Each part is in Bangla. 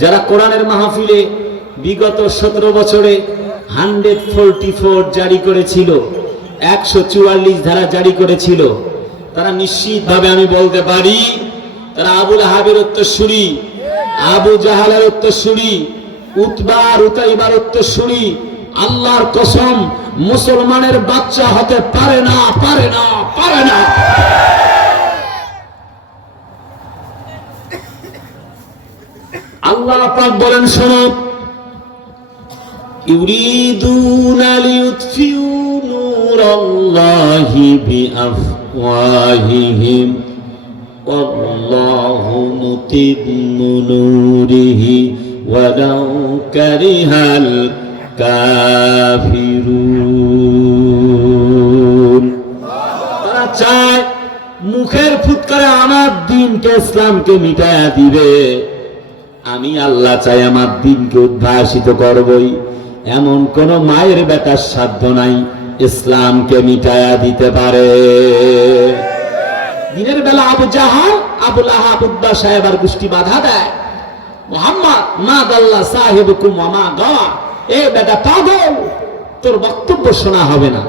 যারা কোরআনের মাহফিলে বিগত 17 বছরে 144 জারি করেছিল, 144 ধারা জারি করেছিল, তারা নিশ্চিতভাবে আমি বলতে পারি তারা আবুল আহাবের উত্তরসূরি, আবু জাহালের উত্তরসূরি, উতবা আর উতাইবার উত্তরসূরি। আল্লাহর কসম, মুসলমানের বাচ্চা হতে পারে না, পারে না, পারে না। আল্লাহ পাক বলেন, শোনো, ইউরিদুনা লিইউতফিউ নূরাল্লাহি বিআফওয়াহিহিম ওয়াল্লাহু মুতিম্মু নূরিহি ওয়ালাউ কারিহাল কাফিরুন। তারা চায় মুখের ফুৎকারে আমার দ্বীনকে, ইসলামকে মিটায়া দিবে। আমি আল্লাহ চাই আমার দ্বীনকে উদ্ভাসিত করবই। এমন কোন মায়ের বেটার সাধ্য নাই ইসলামকে মিটায়া দিতে পারে। দিনের বেলা আবু জাহাল, আবুল আহাব, উতবা সাহেব আর গোষ্ঠী বাধা দেয়, মুহাম্মদ মা দাল্লা সাহেবকুম ওয়া মা গাওয়া, এ বেটা পাগল, তোর বক্তব্য শোনা হবে না,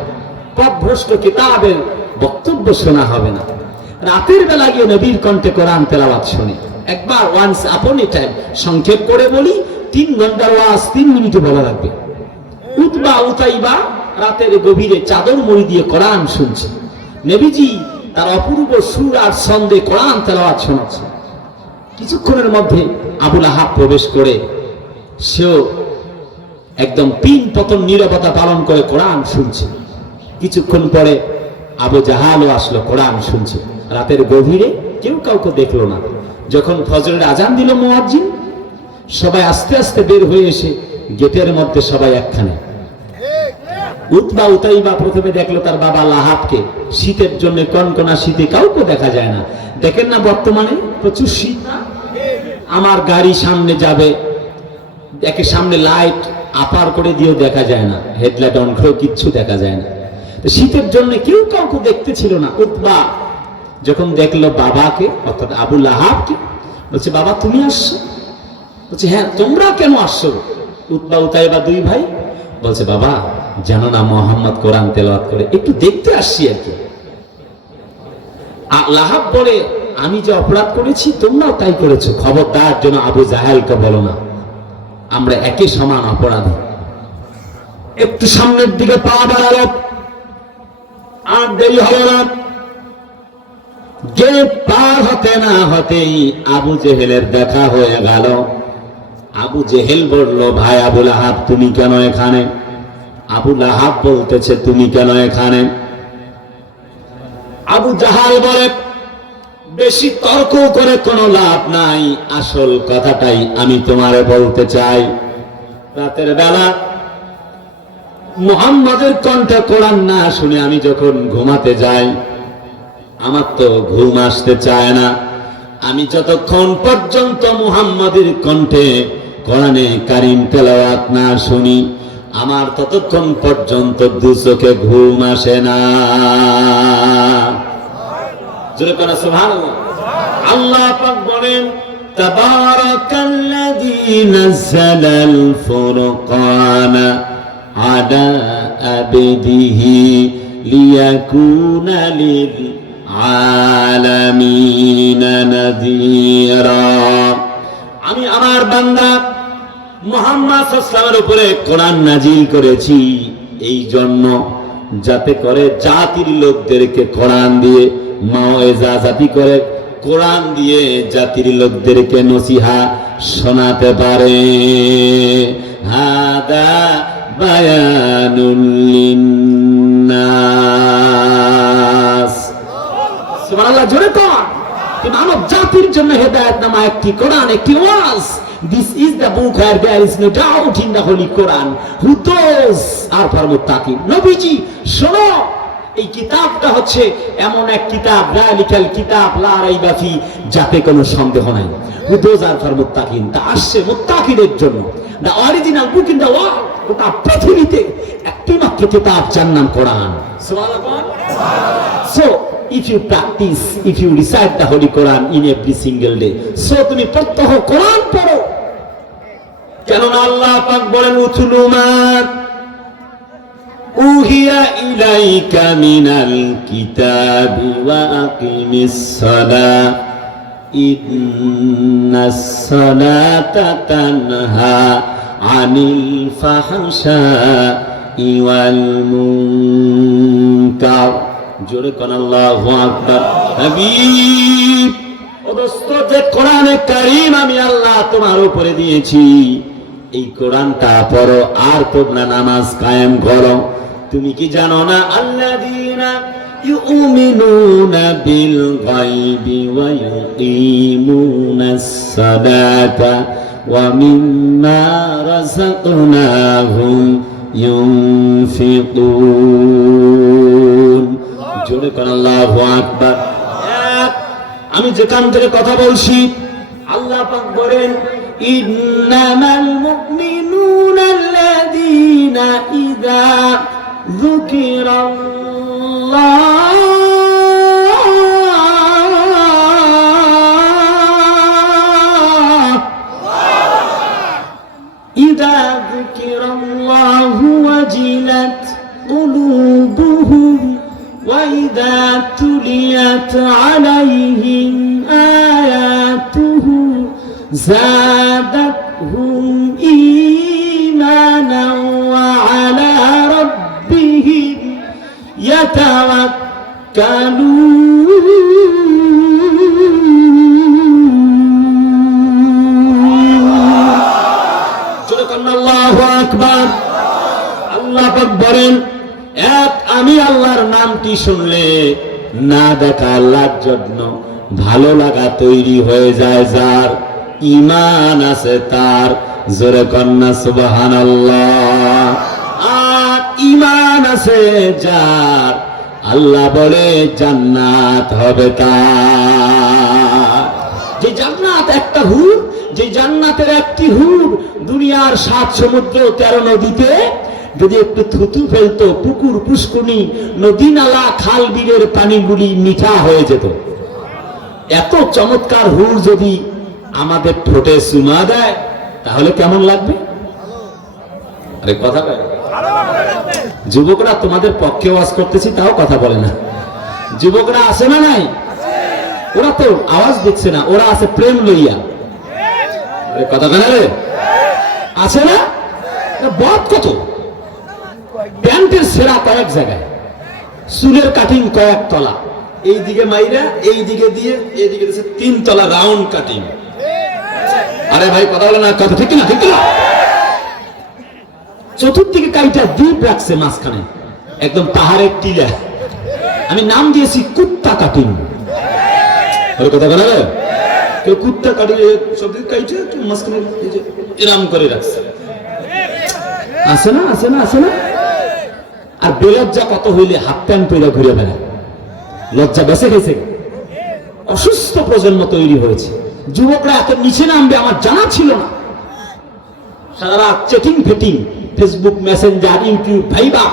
পথভ্রষ্ট কিতাবের বক্তব্য শোনা হবে না। রাতের বেলা গিয়ে নবীর কণ্ঠে কোরআন তেলাওয়াত শুনে। একবার ওয়ান্স আপন এ টাইম, সংক্ষেপ করে বলি, 3 ঘন্টার ওয়াজ 3 মিনিটে বলা লাগবে। উতবা উতাইবা রাতের গভীরে চাদর মুড়ি দিয়ে কোরআন শুনছে। নবীজি তার অপূর্ব সুর আর ছন্দে কোরআন তেলাওয়াত শোনাচ্ছে। কিছুক্ষণের মধ্যে আবুল আহাব প্রবেশ করে, সেও একদম পিন পতন নীরবতা পালন করে কোরআন শুনছে। কিছুক্ষণ পরে আবু জাহালও আসলো, কোরআন শুনছে। রাতের গভীরে কেউ কাউকে দেখলো না। যখন ফজরের আজান দিল মুয়াজ্জিন, সবাই আস্তে আস্তে বের হয়ে এসে গেটের মধ্যে সবাই একখানে। উতবা উতাইবা প্রথমে দেখলো তার বাবা লাহাবকে, শীতের জন্য কনকনা শীতে কাউকে দেখা যায় না। দেখেন না বর্তমানে প্রচুর শীত না, আমার গাড়ি সামনে যাবে, একে সামনে লাইট আপার করে দিয়েও দেখা যায় না, হেডলাইট অন করেও কিচ্ছু দেখা যায় না। শীতের জন্য কেউ কাউকে দেখতে ছিল না। উতবা যখন দেখলো বাবাকে, অর্থাৎ আবু লাহাবকে, বলছে, বাবা তুমি আসছো? বলছে, হ্যাঁ, তোমরা কেন আসছো? উতবা উতাইবা 2 ভাই বলছে, বাবা জানো না মুহাম্মদ কোরআন তেলাওয়াত করে, একটু দেখতে আসছি আর কি। লাহাব বলে, আমি যে অপরাধ করেছি তোমরাও তাই করেছো, খবরদার যেন আবু জাহেলকে বলো না, আমরা একই সমান অপরাধী। একটু সামনের দিকে পা বাড়ালো, আর দেরি হলো না। গেট পার হতে না হতেই আবু জেহেলের দেখা হয়ে গেল। আবু জেহেল বলল, ভাই আবু লাহাব তুমি কেন এখানে? আবু লাহাব বলতেছে, তুমি কেন এখানে? আবু জাহাল বলে, বেশি তর্ক করে কোনো লাভ নাই, আসল কথাটাই আমি তোমারে বলতে চাই। রাতের বেলা মুহাম্মাদের কণ্ঠে কোরআন না শুনে আমি যখন ঘুমাতে যাই, আমার তো ঘুম আসতে চায় না। আমি যতক্ষণ পর্যন্ত মুহাম্মাদের কণ্ঠে কোরআনে কারীম তেলাওয়াত না শুনি, আমার ততক্ষণ পর্যন্ত 2 চোখে ঘুম আসে না। জোরে কোন সুবহানাল্লাহ। আল্লাহ পাক বলেন, তাবারাকাল্লাযী নাযালাল ফুরকানা আলা আবদিহি লিয়াকুনা লিল আলামিনা নাযীরা। আমি আমার বান্দা মুহাম্মদ সাল্লাল্লাহু আলাইহি ওয়াসাল্লামের উপরে কোরআন নাজিল করেছি এই জন্য, যাতে করে জাতির লোকদেরকে কোরআন দিয়ে মাওয়াইজা, জাতি করে কোরআন দিয়ে জাতির লোকদেরকে নসিহা শোনাতে পারে। হাদা বায়ানুল লিন্নাস। সুবহানাল্লাহ, জোরে কর। মানব জাতির জন্য হেদায়েতনামা একটি কোরআন, একটি ওয়াজ। This is the book where there is no doubt in the Holy Quran. Who those are for muttaqin. নবীজি শোনো, এই কিতাবটা হচ্ছে এমন এক কিতাব, যালিকাল কিতাব লা রাইবা ফি, যাতে কোনো সন্দেহ নাই। Who those are for muttaqin, তা আসছে মুত্তাকিদের জন্য। The original book in the world, গোটা পৃথিবীতে একটি মাত্র কিতাব যার নাম কোরআন। সুবহানাল্লাহ। So if you practice, if you recite the Holy Quran in every single day, so তুমি প্রত্যহ কোরআন পড়ো, কেননা আল্লাহ পাক বলেন উতলু মা উহিয়া ইলাইকা মিনাল কিতাবি ওয়া আকিমিস সালাহ ইন্নাস সালাতা তানহা আনিল ফাহশাই ওয়াল মুনকার। জোরে কোন আল্লাহু আকবার। হাবিব ও দোস্ত, যে কোরআনে কারীম আমি আল্লাহ তোমার উপরে দিয়েছি, এই কোরআনটা পড়ো আর তোমরা নামাজ কায়েম করো। তুমি কি জানো না আল্লাযীনা ইউমিনুনা বিল গায়বি ওয়া ইউকিমুনাস সালাতা ওয়া মিম্মা রাযাকনাহুম ইউনফিকুন। জোরে কোন আল্লাহু আকবার। আমি যেখান থেকে কথা বলছি আল্লাহ পাক বলেন ইন্নামাল মুমিনুনা আল্লাযীনা ইযা যুকিরাল্লাহ ওয়াজিলাত কুলুবুহুম وَإِذَا تُلِيَتْ عَلَيْهِمْ آيَاتُهُ زَادَتْهُمْ إِيمَانًا وَعَلَى رَبِّهِمْ يَتَوَكَّلُونَ আল্লাহু আকবার। আল্লাহ পাক বলেন এক আমি আল্লাহর নামটি শুনলে না দেখা আল্লাহর জন্য ভালো লাগা তৈরি হয়ে যায় যার ঈমান আছে তার। জোরে কন্না সুবহানাল্লাহ। আর ঈমান আছে যার আল্লাহ বলে জান্নাত হবে তার। যে জান্নাত একটা হুর, যে জান্নাতের একটি হুর দুনিয়ার 7 সমুদ্র 13 নদীতে যদি একটু থুতু ফেলতো, পুকুর পুষ্কুনি নদী নালা খাল বিলের পানিগুলি মিঠা হয়ে যেত। এত চমৎকার হুর যদি আমাদের ঠোঁটে চুমা দেয় তাহলে কেমন লাগবে? আরে কথা বলে যুবকরা, তোমাদের পক্ষে ওয়াজ করতেছি তাও কথা বলে না। যুবকরা আছে না নাই? ওরা তো আওয়াজ দিচ্ছে না, ওরা আছে প্রেম লইয়া। কথা বলে আছে না? বদ কত, প্যান্টের সেরা কয়েক জায়গায়, চুলের কাটিং কয়েক তলা, এইদিকে মাইরা এইদিকে দিয়ে এইদিকে 3 তলা রাউন্ড কাটিং। আরে ভাই কথা বলে না, কথা ঠিক না? ঠিক না? চতুর্দিকে কাইটা দ্বীপ রাখছে মাঝখানে, একদম পাহাড়ের টিলা। আমি নাম দিয়েছি কুত্তা কাটিং। কথা বলে কেউ কুত্তা কাটিয়ে সব কাইটা মাঝখানে এরাম করে রাখছে। আছে না? আছে না? আছে না? আর বেলজ্জা কত হইলে হাফ প্যান্ট পরে ঘুরে বেড়ায়। লজ্জা বেঁচে গেছে। অসুস্থ প্রজন্ম তৈরি হয়েছে। যুবকরা এত নিচে নামবে আমার জানা ছিল না। সারা রাত চেটিং ফেটিং, Facebook, Messenger, YouTube, Viber,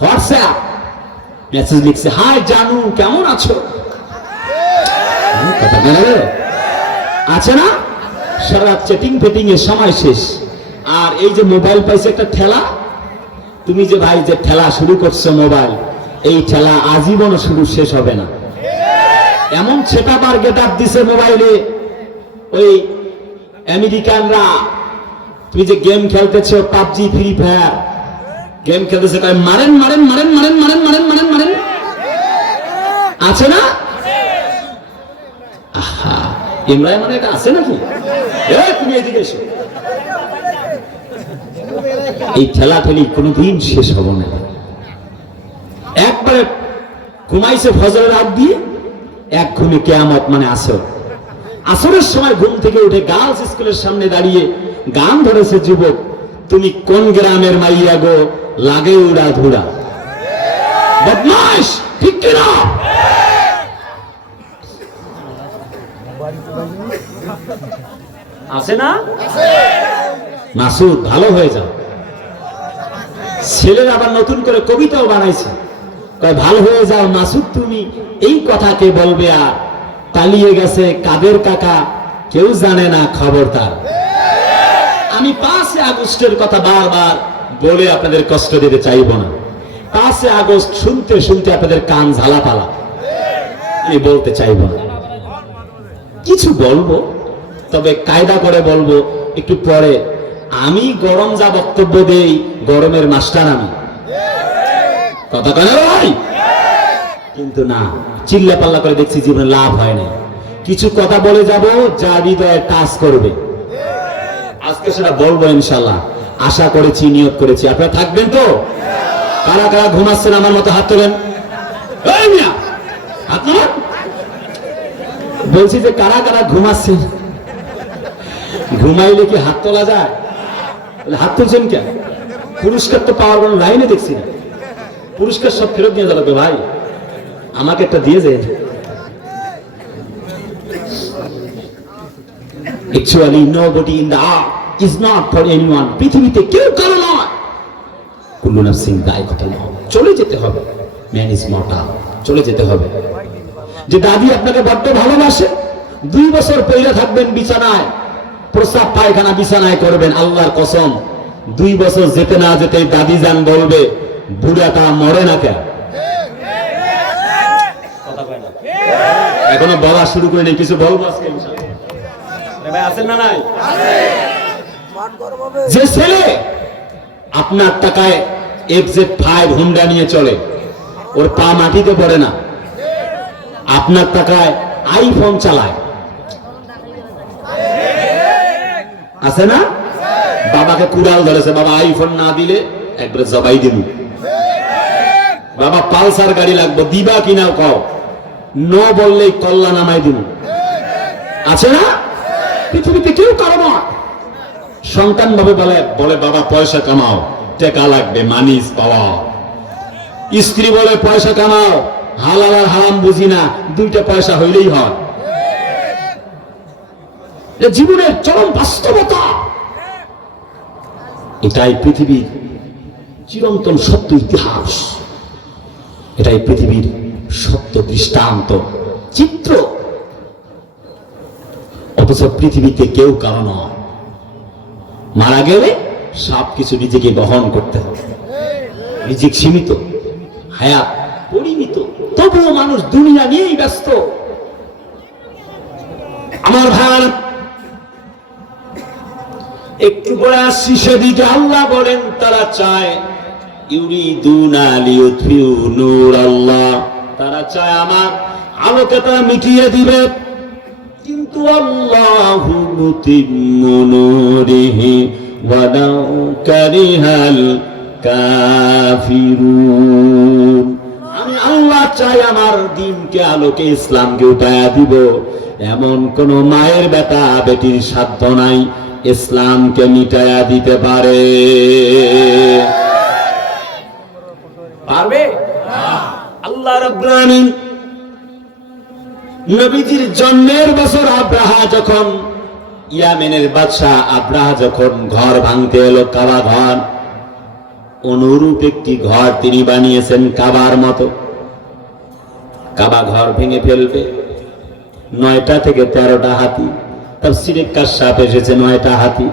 WhatsApp, message লিখছে, হাই জানু কেমন আছো? কথা বলে আছে না? সারা রাত চেটিং ফেটিং এর সময় শেষ। আর এই যে মোবাইল পাইছে একটা ঠেলা, তুমি যে ভাই যে ঠেলা শুরু করছো মোবাইল, এই ঠেলা আজীবন শুরু শেষ হবে না। এমন সেটআপ আর গেটআপ দিছে মোবাইলে ওই আমেরিকানরা। তুমি যে গেম খেলতেছো পাবজি, ফ্রি ফায়ার গেম খেলতেছে, মারেন মারেন মারেন মারেন মারেন মারেন মারেন মারেন, আছে না? আহা, ইমরান মানে এটা আছে নাকি? তুমি এদিকে এসো। এই ঠেলাঠেলি কোনোদিন শেষ হবে না। একবারে ঘুমাইছে ফজরের রাত দিয়ে, এক ঘুমে কিয়ামত মানে আসর। আসরের সময় ঘুম থেকে উঠে গার্লস স্কুলের সামনে দাঁড়িয়ে গান ধরেছে যুবক, তুমি কোন গ্রামের মাইয়া গো, লাগে উড়া ধুরা। বদমাশ, ঠিক কিনা? আছে না? মাসুদ ভালো হয়ে যাও। ছেলের আবার নতুন করে কবিতাও বানাইছে, ভালো হয়ে যাও মাসুদ তুমি, এই কথা কে বলবে আর? পালিয়ে গেছে কাদের কাকা, কেউ জানে না খবরদার। আমি 5 আগস্টের কথা বারবার বলে আপনাদের কষ্ট দিতে চাইব না। 5 আগস্ট শুনতে শুনতে আপনাদের কান ঝালাপালা, আমি বলতে চাইব না। কিছু বলবো, তবে কায়দা করে বলবো একটু পরে। আমি গরম যা বক্তব্য দেই, গরমের মাস্টার আমি, কথা কেন ভাই? কিন্তু না, চিল্লা পাল্লা করে দেখছি জীবনে লাভ হয় না। কিছু কথা বলে যাব যা হৃদয়ে টাচ করবে, আজকে সেটা বলবো ইনশাল্লাহ। আশা করেছি, নিয়ত করেছি। আপনারা থাকবেন তো? কারা কারা ঘুমাচ্ছেন আমার মতো হাত তোলেন। এই মিয়া, হাত তোলেন। বলছি যে কারা কারা ঘুমাচ্ছেন? ঘুমাইলে কি হাত তোলা যায়? হাত তুলছেন কেন? পুরস্কার তো পাওয়ার কোনো লাইনে দেখছি না। পুরস্কার সব ফেরত নিয়ে যাবে ভাই, আমাকে একটা দিয়ে যায়। Actually, nobody in the earth is not for anyone. পৃথিবীতে কেউ কারো নয়। কুল্লু নাফসিন যায়কাতুল মাউত। চলে যেতে হবে। Man is mortal. চলে যেতে হবে। যে দাদি আপনাকে বড্ড ভালোবাসে, 2 বছর পয়লা থাকবেন বিছানায়, প্রস্রাব পায়খানা বিছানায় করবেন, আল্লাহর কসম 2 বছর যেতে না যেতে দাদি জান বলবে, বুড়াটা মরে না কেন? এখনো বলা শুরু করিনি, কিছু বলবো আজকে ইনশাআল্লাহ। ভাই আছেন না নাই? যে ছেলে আপনার টাকায় FZ5 হুন্ডা নিয়ে চলে, ওর পা মাটিতে পড়ে না। আপনার টাকায় আইফোন চালায়, আছে না? বাবাকে কুড়াল ধরেছে, বাবা আইফোন না দিলে একবারে জবাই দিব। বাবা পালসার গাড়ি লাগবে, দিবা কিনা কও, নো বললেই কল্লা নামাই দিব। আছে না? পৃথিবীতে কেউ কারো নয়। সন্তান ভাবে বলে বাবা পয়সা কামাও, টাকা লাগবে, মানিস পাওয়া। স্ত্রী বলে পয়সা কামাও, হালাল আর হারাম বুঝি না, 2টা পয়সা হইলেই হয়। জীবনের চরম বাস্তবতা। এটাই পৃথিবীর চিরন্তন সত্য ইতিহাস, এটাই পৃথিবীর সত্য দৃষ্টান্ত, চিত্র। অথচ পৃথিবীতে কেউ কারো নয়। মারা গেলে সবকিছু নিজেকে বহন করতে হবে। রিজিক সীমিত, হায়াত পরিমিত, তবুও মানুষ দুনিয়া নিয়েই ব্যস্ত। আমার ভাই, একটু পরে আসছি সেদিকে। আল্লাহ বলেন তারা চায়, ইউরিদুনা লিইউতফিউ নূরাল্লাহ, তারা চায় আমার আলোকে তারা মিটিয়ে দিবে, কিন্তু আল্লাহু মুতিম্মু নূরিহি ওয়ালাউ কারিহাল কাফিরুন। আমি আল্লাহ চাই আমার দ্বীনকে, আলোকে, ইসলামকে উঠায়া দিব। এমন কোন মায়ের বেটা বেটির সাধ্য নাই ইসলামকে মিটায়া দিতে পারে। পারবে? আল্লাহ রাব্বুল আলামিন নবীজির জন্মের বছর আব্রাহা যখন, ইয়ামেনের বাদশা আব্রাহা যখন ঘর ভাঙতে এলো, কাবা ঘর, অনুরূপ একটি ঘর তিনি বানিয়েছেন কাবার মতো। কাবা ঘর ভেঙে ফেলবে, 9টা থেকে 13টা হাতি। তাফসীরে কাশফ এসেছে 9টা হাতি,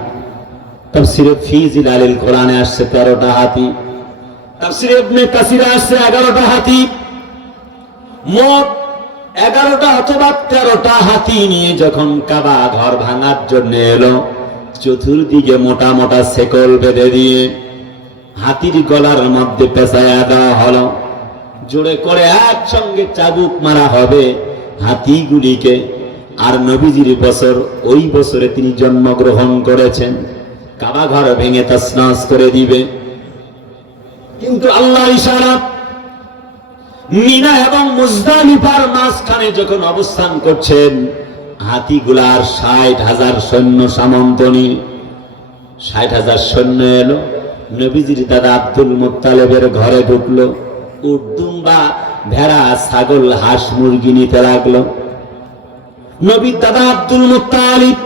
তাফসীরে ফি জিলালিল কোরআনে আসছে 13টা হাতি, তাফসীরে ইবনে কাসিরে আসছে 11টা হাতি। মোট 11টা অথবা 13টা হাতি নিয়ে যখন কাবা ঘর ভাঙার জন্য এলো, চতুর্দিকে মোটা মোটা শেকল বেঁধে দিয়ে হাতির গলার মধ্যে পেঁচায়া দেওয়া হলো। জোরে করে একসঙ্গে চাবুক মারা হবে হাতিগুলিকে। আর নবীজির বছর, ওই বছরে তিনি জন্মগ্রহণ করেছেন, কাবা ঘর ভেঙে তছনছ করে দিবে। কিন্তু আল্লাহর ইশারা, মিনা এবং মুজদালিফার মাঝখানে যখন অবস্থান করছেন, হাতিগুলার 60,000 সৈন্য সামন্ত নিয়ে 60,000 সৈন্য এলো। নবীজির দাদা আব্দুল মুত্তালিবের ঘরে ঢুকলো, উট, দুম্বা, ভেড়া, ছাগল, হাঁস, মুরগি নিতে লাগলো। নবীর দাদা আব্দুল মুত্তালিব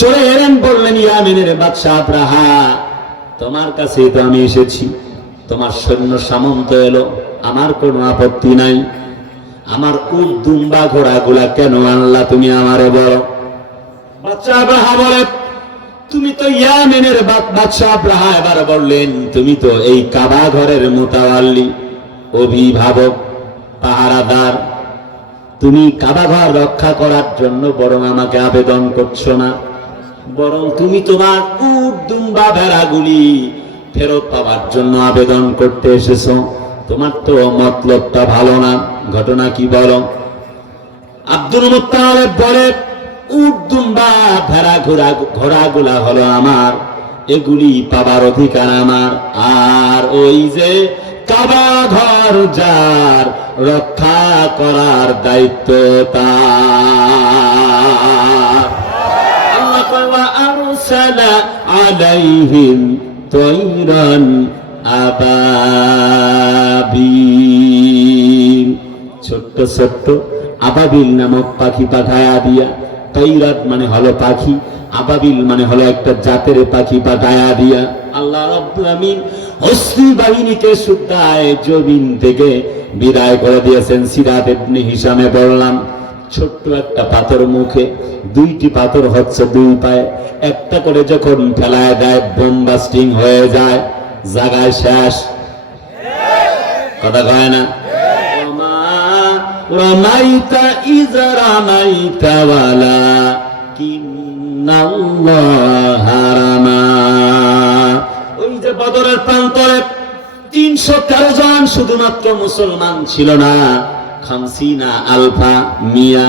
চলে এলেন, বললেন, ইয়ামেনের বাদশা আব্রাহা, তোমার কাছে তো আমি এসেছি, তোমার সৈন্য সামন্ত এলো, আমার কোনো আপত্তি নাই। আমার উট, দুম্বা, ঘোড়াগুলা কেন আনলা তুমি আমারে বলো? বাদশা আব্রাহা বলে, তুমি তো ইয়ামেনের বাদশাহ আব্রাহা এবার বললেন তুমি তো এই কাবা ঘরের মুতাওয়াল্লি, অভিভাবক, পাহারাদার, তুমি কাবা ঘর রক্ষা করার জন্য বরং আমাকে আবেদন করছো না, বরং তুমি তোমার উট দুম্বা ভেড়াগুলি ফেরত পাওয়ার জন্য আবেদন করতে এসেছো। তোমার তো মতলবটা ভালো না, ঘটনা কি বলো? আব্দুল মুত্তালিব বলে উট দুম্বা ভেড়া ঘোড়াগুলা হলো আমার, এগুলি পাবার অধিকার আমার, আর ওই যে কাবা ঘর যার রক্ষা করার দায়িত্ব তার। আল্লাহ কয় ওয়া আরসালা আলাইহিম তায়রান আবাবিল, ছোট্ট ছোট্ট আবাবিল নামক পাখি পাঠায়া দিয়া। তায়রাত মানে হলো পাখি, আবাবিল মানে হলো একটা জাতের পাখি পাঠায়া দিয়া আল্লাহ রাব্বুল আমিন অশ্রী বাহিনীকে সুদ্দায় জমিন থেকে বিদায় করে দিয়েছেন। সিরাত ইবনে হিশামে বললাম ছোট্ট একটা পাথর মুখে, দুইটি পাথর হচ্ছে দুই পায়ে, একটা করে যখন ফেলায় দেয় বোম বাস্টিং হয়ে যায়, জায়গায় শেষ। কথা কয় না? রামাইতা ইয রামাইতা ওয়ালাকিন্নাল্লাহা রামা। ওই যে বদরের প্রান্তরে 313 জন শুধুমাত্র মুসলমান ছিল না, খামসিনা আলফা মিয়া,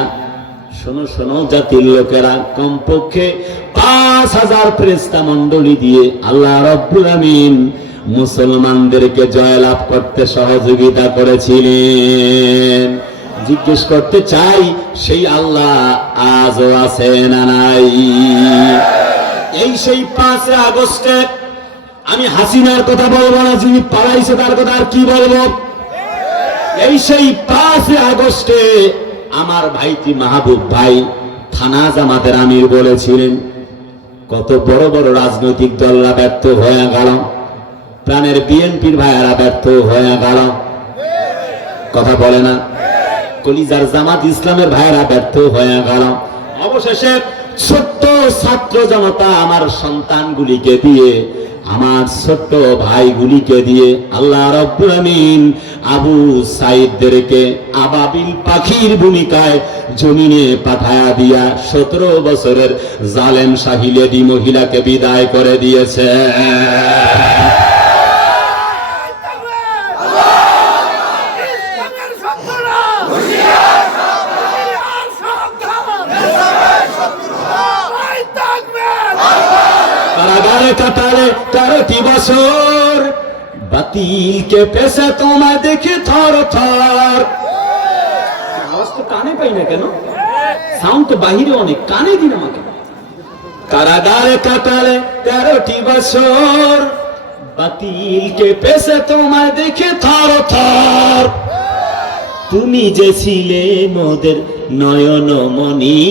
শোনো শোনো জাতির লোকেরা, কমপক্ষে 5000 ফেরেশতা মণ্ডলী দিয়ে আল্লাহ রাব্বুল আমিন মুসলমানদেরকে জয়লাভ করতে সহযোগিতা করেছিলেন। জিজ্ঞেস করতে চাই সেই আল্লাহ আজও আছে না নাই? এই সেই 5 আগস্টে আমি হাসিনার কথা বলবো না, যিনি পালাইছে তার কথা আর কি বলবো। এই সেই 5 আগস্টে আমার ভাইটি মাহবুব ভাই থানা জামাতের আমির বলেছিলেন, কত বড় বড় রাজনৈতিক দলরা ব্যর্থ হয়ে গেল, প্রাণের বিএনপির ভাইয়ারা ব্যর্থ হয়ে গেল। কথা বলে না? কলিজার জামাত ইসলামের ভাইয়েরা ব্যর্থ হয়ে গেল। অবশেষে ছোট্ট ছাত্র জনতা আমার সন্তানগুলিকে দিয়ে, আমার ছোট্ট ভাইগুলিকে দিয়ে আল্লাহ রাব্বুল আমিন আবু সাইদদেরকে আবাবিল পাখির ভূমিকায় জমিনে পাঠায়া দিয়া 17 বছরের জালেম শাহিলেদি মহিলাকে বিদায় করে দিয়েছে। কাটালে 13টি বছর বাতিলকে পেছে তোমায় দেখে থর থর। আওয়াজ তো কানে পাই না কেন? সাউন্ড তো বাহিরে অনেক, কানে দিন আমাকে। কারাগারে কাটালে 13টি বছর বাতিলকে পেছে তোমায় দেখে থর থর। তুমি যে ছিলে মোদের নয়নমণি,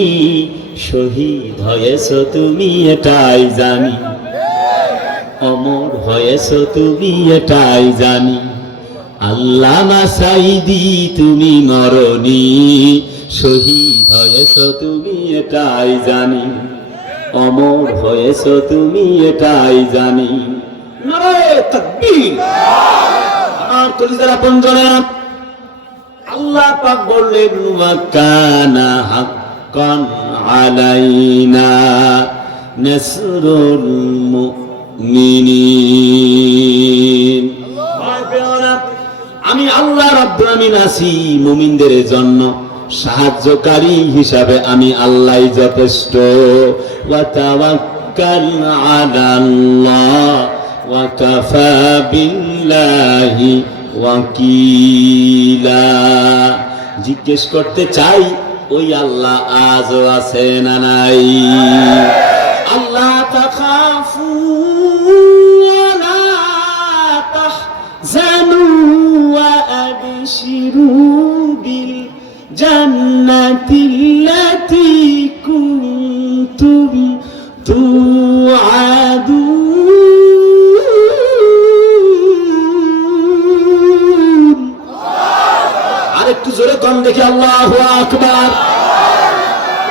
শহীদ হয়েছ তুমি এটাই জানি, অমর হয়েছ তুমি এটাই জানি। আল্লামা সাইদি তুমি মরণি, শহীদ হয়েছ তুমি এটাই জানি, অমর হয়েছ তুমি এটাই জানি। নারায়ে তাকবীর। আমার কলিজার আপনজনেরা, আল্লাহ পাক বললেন ওয়া কানা হাক্কান আলাইনা নাসরুল মুমিনিন। আমি আল্লাহ রাব্বুল আমিন আছি মুমিনদের জন্য সাহায্যকারী হিসাবে, আমি আল্লাহই যথেষ্ট। ওয়া তাওয়াক্কাল আলাল্লাহ ওয়া কাফা বিল্লাহি ওয়াকিলা। জিজ্ঞেস করতে চাই ওই আল্লাহ আজও আছে না নাই? আল্লাহ তাখাফু ওয়া লা তাহজানু ওয়া আবশিরু বিল জান্নাতিল্লাতী কুনতুম তুআদুন। আরেকটু জোরে কম দেখি আল্লাহু আকবার।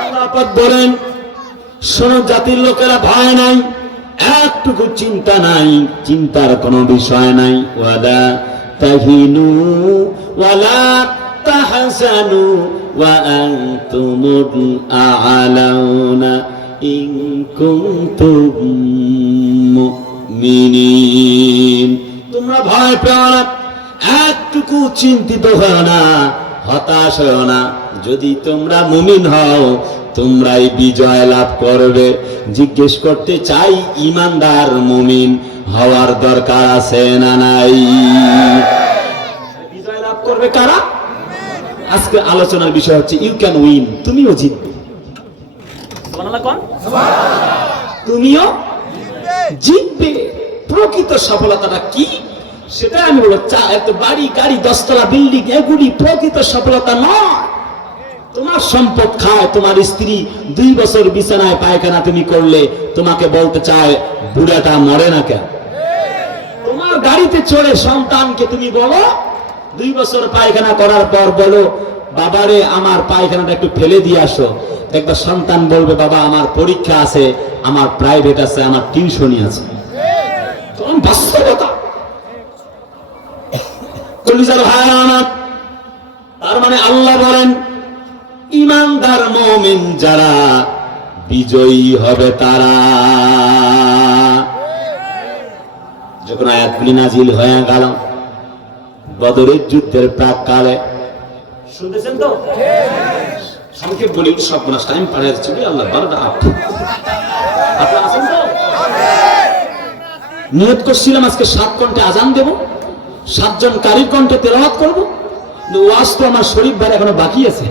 আল্লাহ পাক বলেন শোনো জাতির লোকেরা, ভয় নাই, একটুকু চিন্তা নাই, চিন্তার কোনো বিষয় নাই। ওয়ালা তাহিনু ওয়ালা তাহজানু ওয়া আনতুমুল আ'লাউনা ইন কুনতুম মুমিনিন। তোমরা ভয় পেও না, একটুকু চিন্তিত হও না, হতাশ হও না। যদি তোমরা মুমিন হও, তোমরাই বিজয় লাভ করবে। জিজ্ঞেস করতে চাই, ইমানদার মুমিন হওয়ার দরকার আছে না নাই? বিজয় লাভ করবে কারা? আজকে আলোচনার বিষয় হচ্ছে ইউ ক্যান উইন, তুমিও জিতবে। তুমিও জিতবে। প্রকৃত সফলতাটা কি সেটা আমি বলবো। বাড়ি গাড়ি 10 তলা বিল্ডিং এগুলি প্রকৃত সফলতা নয়। তোমার সম্পদ খায় তোমার স্ত্রী, 2 বছর বিছানায় পায়খানা তুমি করলে তোমাকে বলতে চায় বুড়াটা মরে না কেন? তোমার গাড়িতে চড়ে সন্তানকে তুমি বলো 2 বছর পায়খানা করার পর বলো, বাবারে আমার পায়খানাটা একটু ফেলে দিয়ে আসো। দেখবা সন্তান বলবে, বাবা আমার পরীক্ষা আছে, আমার প্রাইভেট আছে, আমার টিউশনি আছে। তখন বাস্তবতা। তার মানে আল্লাহ বলেন, ইমানদার মুমিন যারা বিজয়ী হবে তারা। যখন আয়াতগুলি নাজিল হয়ে গেল বদরের যুদ্ধের প্রাককালে, শুনতেছেন তো? সংক্ষেপ বলি, সব টাইম পাড়ে যাচ্ছে। আল্লাহ 12টা আপনারা আছেন তো? নিয়ত করছিলাম আজকে 7 ঘন্টা আজান দেব, 7 জন কারীর কণ্ঠে তেলাওয়াত করব। ওয়াজ তো আমার শরীফ ভাই এখনো বাকি আছে।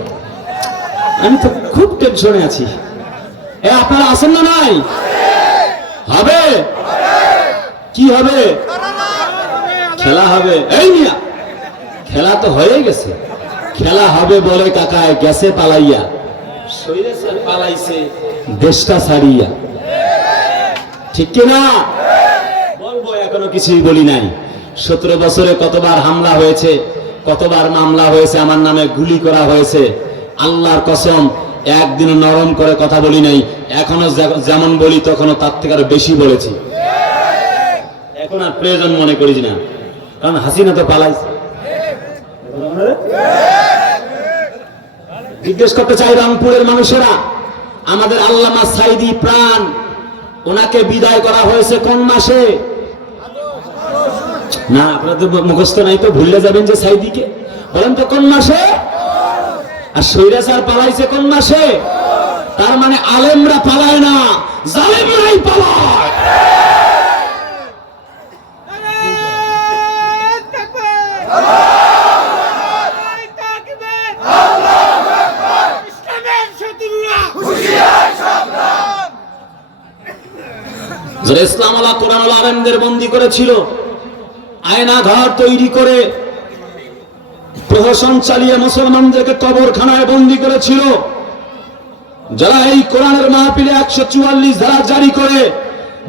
আমি তো খুব টেনশনে আছি। আপনারা আছেন না নাই? হবে কি হবে? খেলা হবে। এই মিয়া, খেলা তো হয়ে গেছে। খেলা হবে বলে কাকায় গেছে পালাইয়া, শরীরে পালাইছে দেশটা ছাড়িয়া। ঠিক কিনা বলবো? এখনো কিছুই বলি নাই। 17 বছরে কতবার হামলা হয়েছে, কতবার মামলা হয়েছে, আমার নামে গুলি করা হয়েছে। আল্লাহর কসম একদিন নরম করে কথা বলি নাই। এখনো যেমন বলি তখনও তার থেকে আরো বেশি বলেছি। এখন আর প্রয়োজন মনে করি না, কারণ হাসিনা তো পালাইছে। জিজ্ঞেস করতে চাই রংপুরের মানুষেরা, আমাদের আল্লামা সাইদি প্রাণ, ওনাকে বিদায় করা হয়েছে কোন মাসে? না আপনারা তো মুখস্থ নাই, তো ভুলে যাবেন যে সাইদিকে। বলেন তো কোন মাসে? আর সৈরাচার পালাইছে কোন মাসে? তার মানে আলেমরা পালায় না, জালেমরাই পালায়। ইসলাম আলা কোরআন আলা আলেমদের বন্দী করেছিল, আয়না ঘর তৈরি করে প্রহসন চালিয়ে মুসলমানদেরকে কবরখানায় বন্দী করেছিল। যারা এই কোরআনের মাহফিলে 144 ধারা জারি করে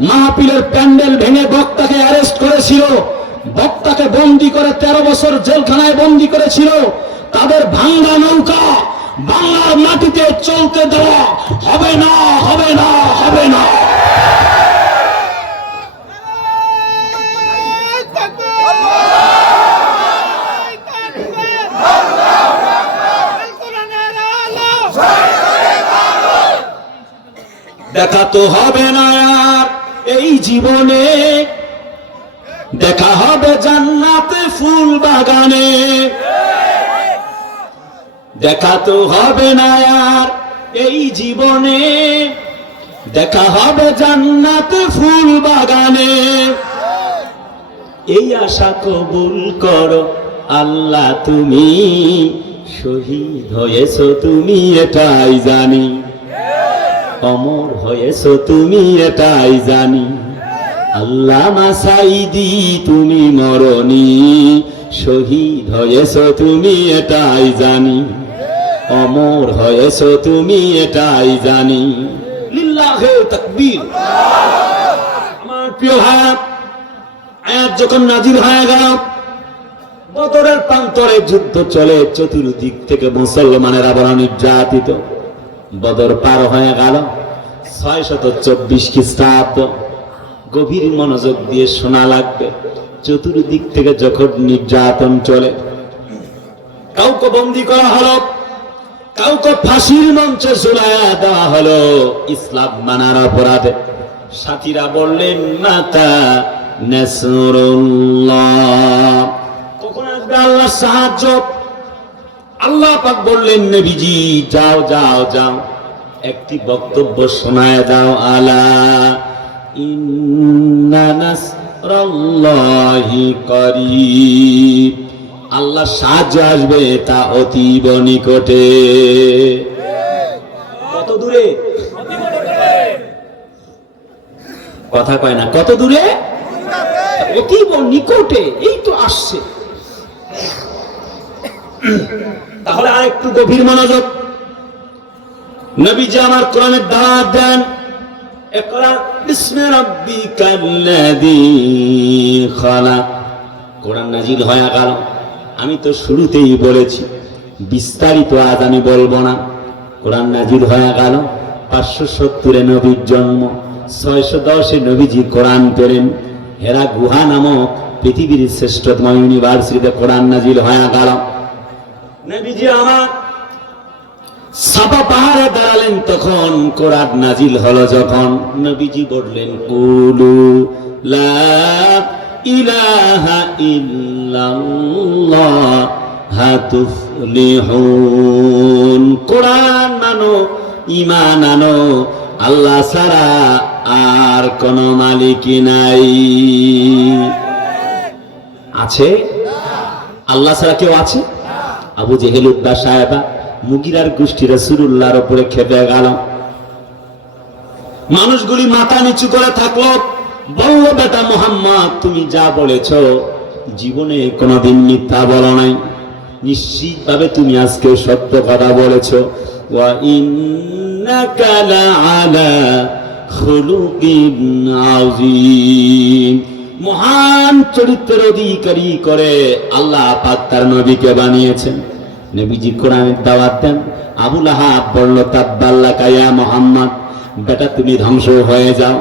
মাহফিলের প্যান্ডেল ভেঙে বক্তাকে অ্যারেস্ট করেছিল, বক্তাকে বন্দী করে 13 বছর জেলখানায় বন্দী করেছিল, তাদের ভাঙ্গা নৌকা বাংলার মাটিতে চলতে দেওয়া হবে না, হবে না, হবে না। দেখা তো হবে না আর এই জীবনে, দেখা হবে জান্নাতে ফুল বাগানে। দেখা তো হবে না আর এই জীবনে, দেখা হবে জান্নাতে ফুল বাগানে। এই আশা কবুল করো আল্লাহ, তুমি শহীদ হয়েছো তুমি এটাই জানি, অমর হয়েছো তুমি এটাই জানি। আল্লামা সাইদি তুমি মরনি, শহীদ হয়েছো তুমি এটাই জানি, অমর হয়েছো তুমি এটাই জানি। লিল্লাহে তাকবীর। আমার প্রিয় ভাই, আয়াত যখন নাজিল হয়ে গেল, বদরের প্রান্তরে যুদ্ধ চলে, চতুর্দিক থেকে মুসলমানেরা বড় নির্যাতিত। বদর পার হয়ে গেল, 624 খ্রিস্টাব্দ। গভীর মনোযোগ দিয়ে শোনা লাগবে। চতুর্দিক থেকে যখন নির্যাতন চলে, কাউকে বন্দী করা হলো, কাউকে ফাঁসির মঞ্চে ঝুলাইয়া দেওয়া হলো ইসলাম মানার অপরাধে। সাথীরা বললেন মাতা নাসরুল্লাহ, কখন আসবে আল্লাহর সাহায্য? আল্লাহ পাক বললেন নবীজি যাও যাও যাও, একটি বক্তব্য শোনায় দাও, আলা ইন্না নাসরাল্লাহি করিব, আল্লাহ সাহায্য আসবে তা অতীব নিকটে। কত দূরে? কথা কয় না, কত দূরে? অতীব নিকটে, এই তো আসছে। তাহলে আর একটু গভীর মনোযোগ। নবীজি আমার কোরআনের দাওয়াত দেন, ইকরা বিসমি রাব্বিকাল্লাযী খালাক। কোরআন নাজিল হয়ে গেল। আমি তো শুরুতেই বলেছি, বিস্তারিত আজ আমি বলবো না। কোরআন নাজিল হয়ে গেল। 570 নবীর জন্ম, 610 নবীজি কোরআন পেলেন। হেরা গুহা নামক পৃথিবীর শ্রেষ্ঠতম ইউনিভার্সিটিতে কোরআন নাজিল হয়ে গেল। নবীজি আমার সাফা পাহাড়ে দাঁড়ালেন, তখন কোরআন নাজিল হলো। যখন নবীজি বললেন কুলু লা ইলাহা ইল্লাল্লাহ তুফলিহুন, কোরআন মানো, ঈমান আনো, আল্লাহ ছাড়া আর কোন মালিক নাই। আছে? আল্লাহ ছাড়া কেউ আছে? আবু জেহেল, উতবা, সায়বা, মুগিরার গোষ্ঠী রাসূলুল্লাহর উপরে খেপে গেল। মানুষগুলি মাথা নিচু করে থাকলো। বলল, বেটা মুহাম্মদ, তুমি যা বলেছ জীবনে কোনোদিন মিথ্যা বলো নাই, নিশ্চিত ভাবে তুমি আজকে সত্য কথা বলেছ। ওয়া ইন্নাকা লাআলা খুলুকিন আযীম, মহান চরিত্রের অধিকারী করে আল্লাহ পাক তার নবীকে বানিয়েছেন। নবীজি কোরআনের দাওয়াত দেন। আবু লাহাব বলল, তাব্বাল্লাকা ইয়া মুহাম্মদ, বেটা তুমি ধ্বংস হয়ে যাও।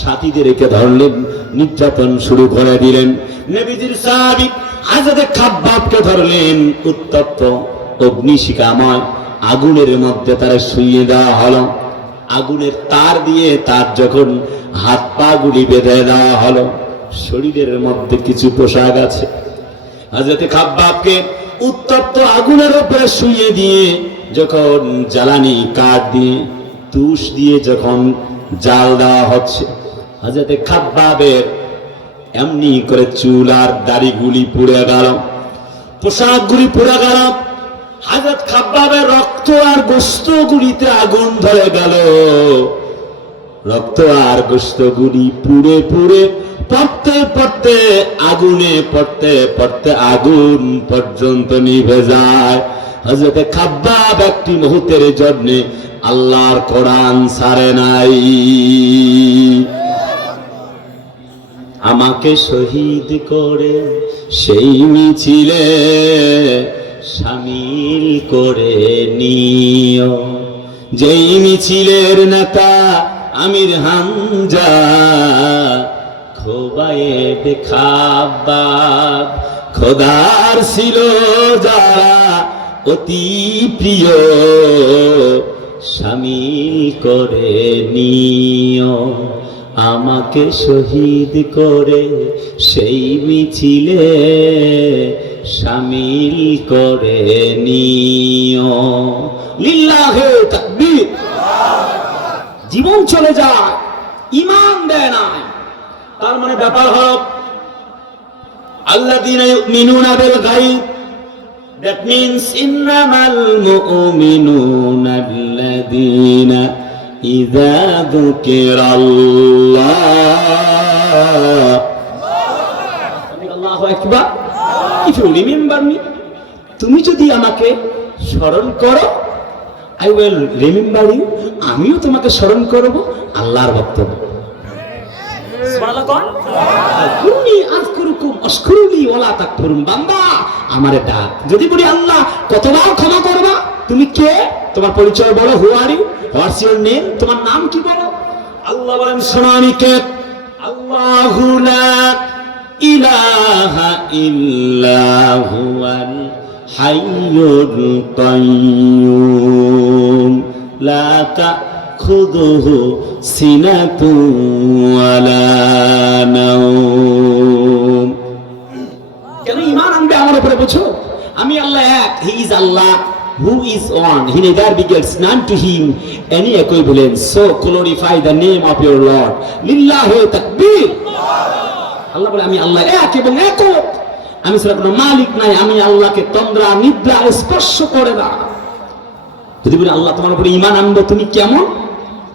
সাথীদেরকে ধরলেন, নির্যাতন শুরু করে দিলেন। নবীজির সাহাবী হযরত খাব্বাবকে ধরলেন, উত্তপ্ত অগ্নিশিখাময় আগুনের মধ্যে তারা শুইয়ে দেওয়া হলো। আগুনের তার দিয়ে তার যখন হাত পা গুলি বেঁধে দেওয়া হলো, শরীরের মধ্যে কিছু পোশাক আছে। হযরত খাব্বাবকে উত্তপ্ত আগুনের উপরে শুইয়ে দিয়ে যখন জ্বালানি কাঠ দিয়ে, তুষ দিয়ে যখন জাল দেওয়া হচ্ছে, হযরত খাব্বাবের এমনি করে চুল আর দাড়িগুলি পুড়ে গেল, পোশাকগুলি পুড়ে গেল। হযরত খাব্বাবের রক্ত আর গোশতগুলিতে আগুন ধরে গেল। রক্ত আর গোশতগুলি পুড়ে পুড়ে পড়তে পড়তে আগুনে পড়তে পড়তে আগুন পর্যন্ত নিভে যায়। হযরত খাব্বাব একটি মুহূর্তের জন্য আল্লাহর কোরআন ছাড়ে নাই। আমাকে শহীদ করে সেই মিছিলে শামিল করে নিও, যেই মিছিলের নেতা আমির হামজা, খোবায়েব খাব্বাব, খোদার ছিল যারা অতি প্রিয়, শামিল করে নিও। আমাকে শহীদ করে সেই মিছিলে শামিল করে নিও। লিল্লাহে তাকবীর। জীবন চলে যায়, ঈমান দেয় না। তার মানে ব্যাপার হলো আল্লাযীনা ইউমিনুনা বিল গায়ব, that means innamal mu'minuna alladhina idza dhukirallah, Allahu akbar, if you remember me, তুমি যদি আমাকে স্মরণ করো, I will remember you, আমিও তোমাকে স্মরণ করব। আল্লাহর বক্তব্য। সুবহানাল্লাহ কোন? কুনি আযকুরুকুম আশকুরুনি ওয়ালা তাকফুরুন। বান্দা আমারে ডাক, যদি বলি আল্লাহ কতবার ক্ষমা করবা? তুমি কে? তোমার পরিচয় বলো, who are you, what's your name, তোমার নাম কি বলো? আল্লাহ বলেন শোনো আমি কে, আল্লাহু লা ইলাহা ইল্লা হুয়াল হাইয়ুল কাইয়্যুম লা তাখুযুহু সিনাতুন ওয়ালা নাওম। কেন ঈমান আনবে আমার উপরে বুঝো? আমি আল্লাহ এক, he is Allah who is one, he neither begets none to him any equivalence, so glorify the name of your Lord, lillahi takbir। আল্লাহ বলে আমি আল্লাহ এক এবং একক, আমি ছাড়া কোনো মালিক নাই, আমি আল্লাহকে তন্দ্রা নিদ্রা স্পর্শ করে না। যদি বলে আল্লাহ তোমার উপরে ঈমান আনবো, তুমি কেমন,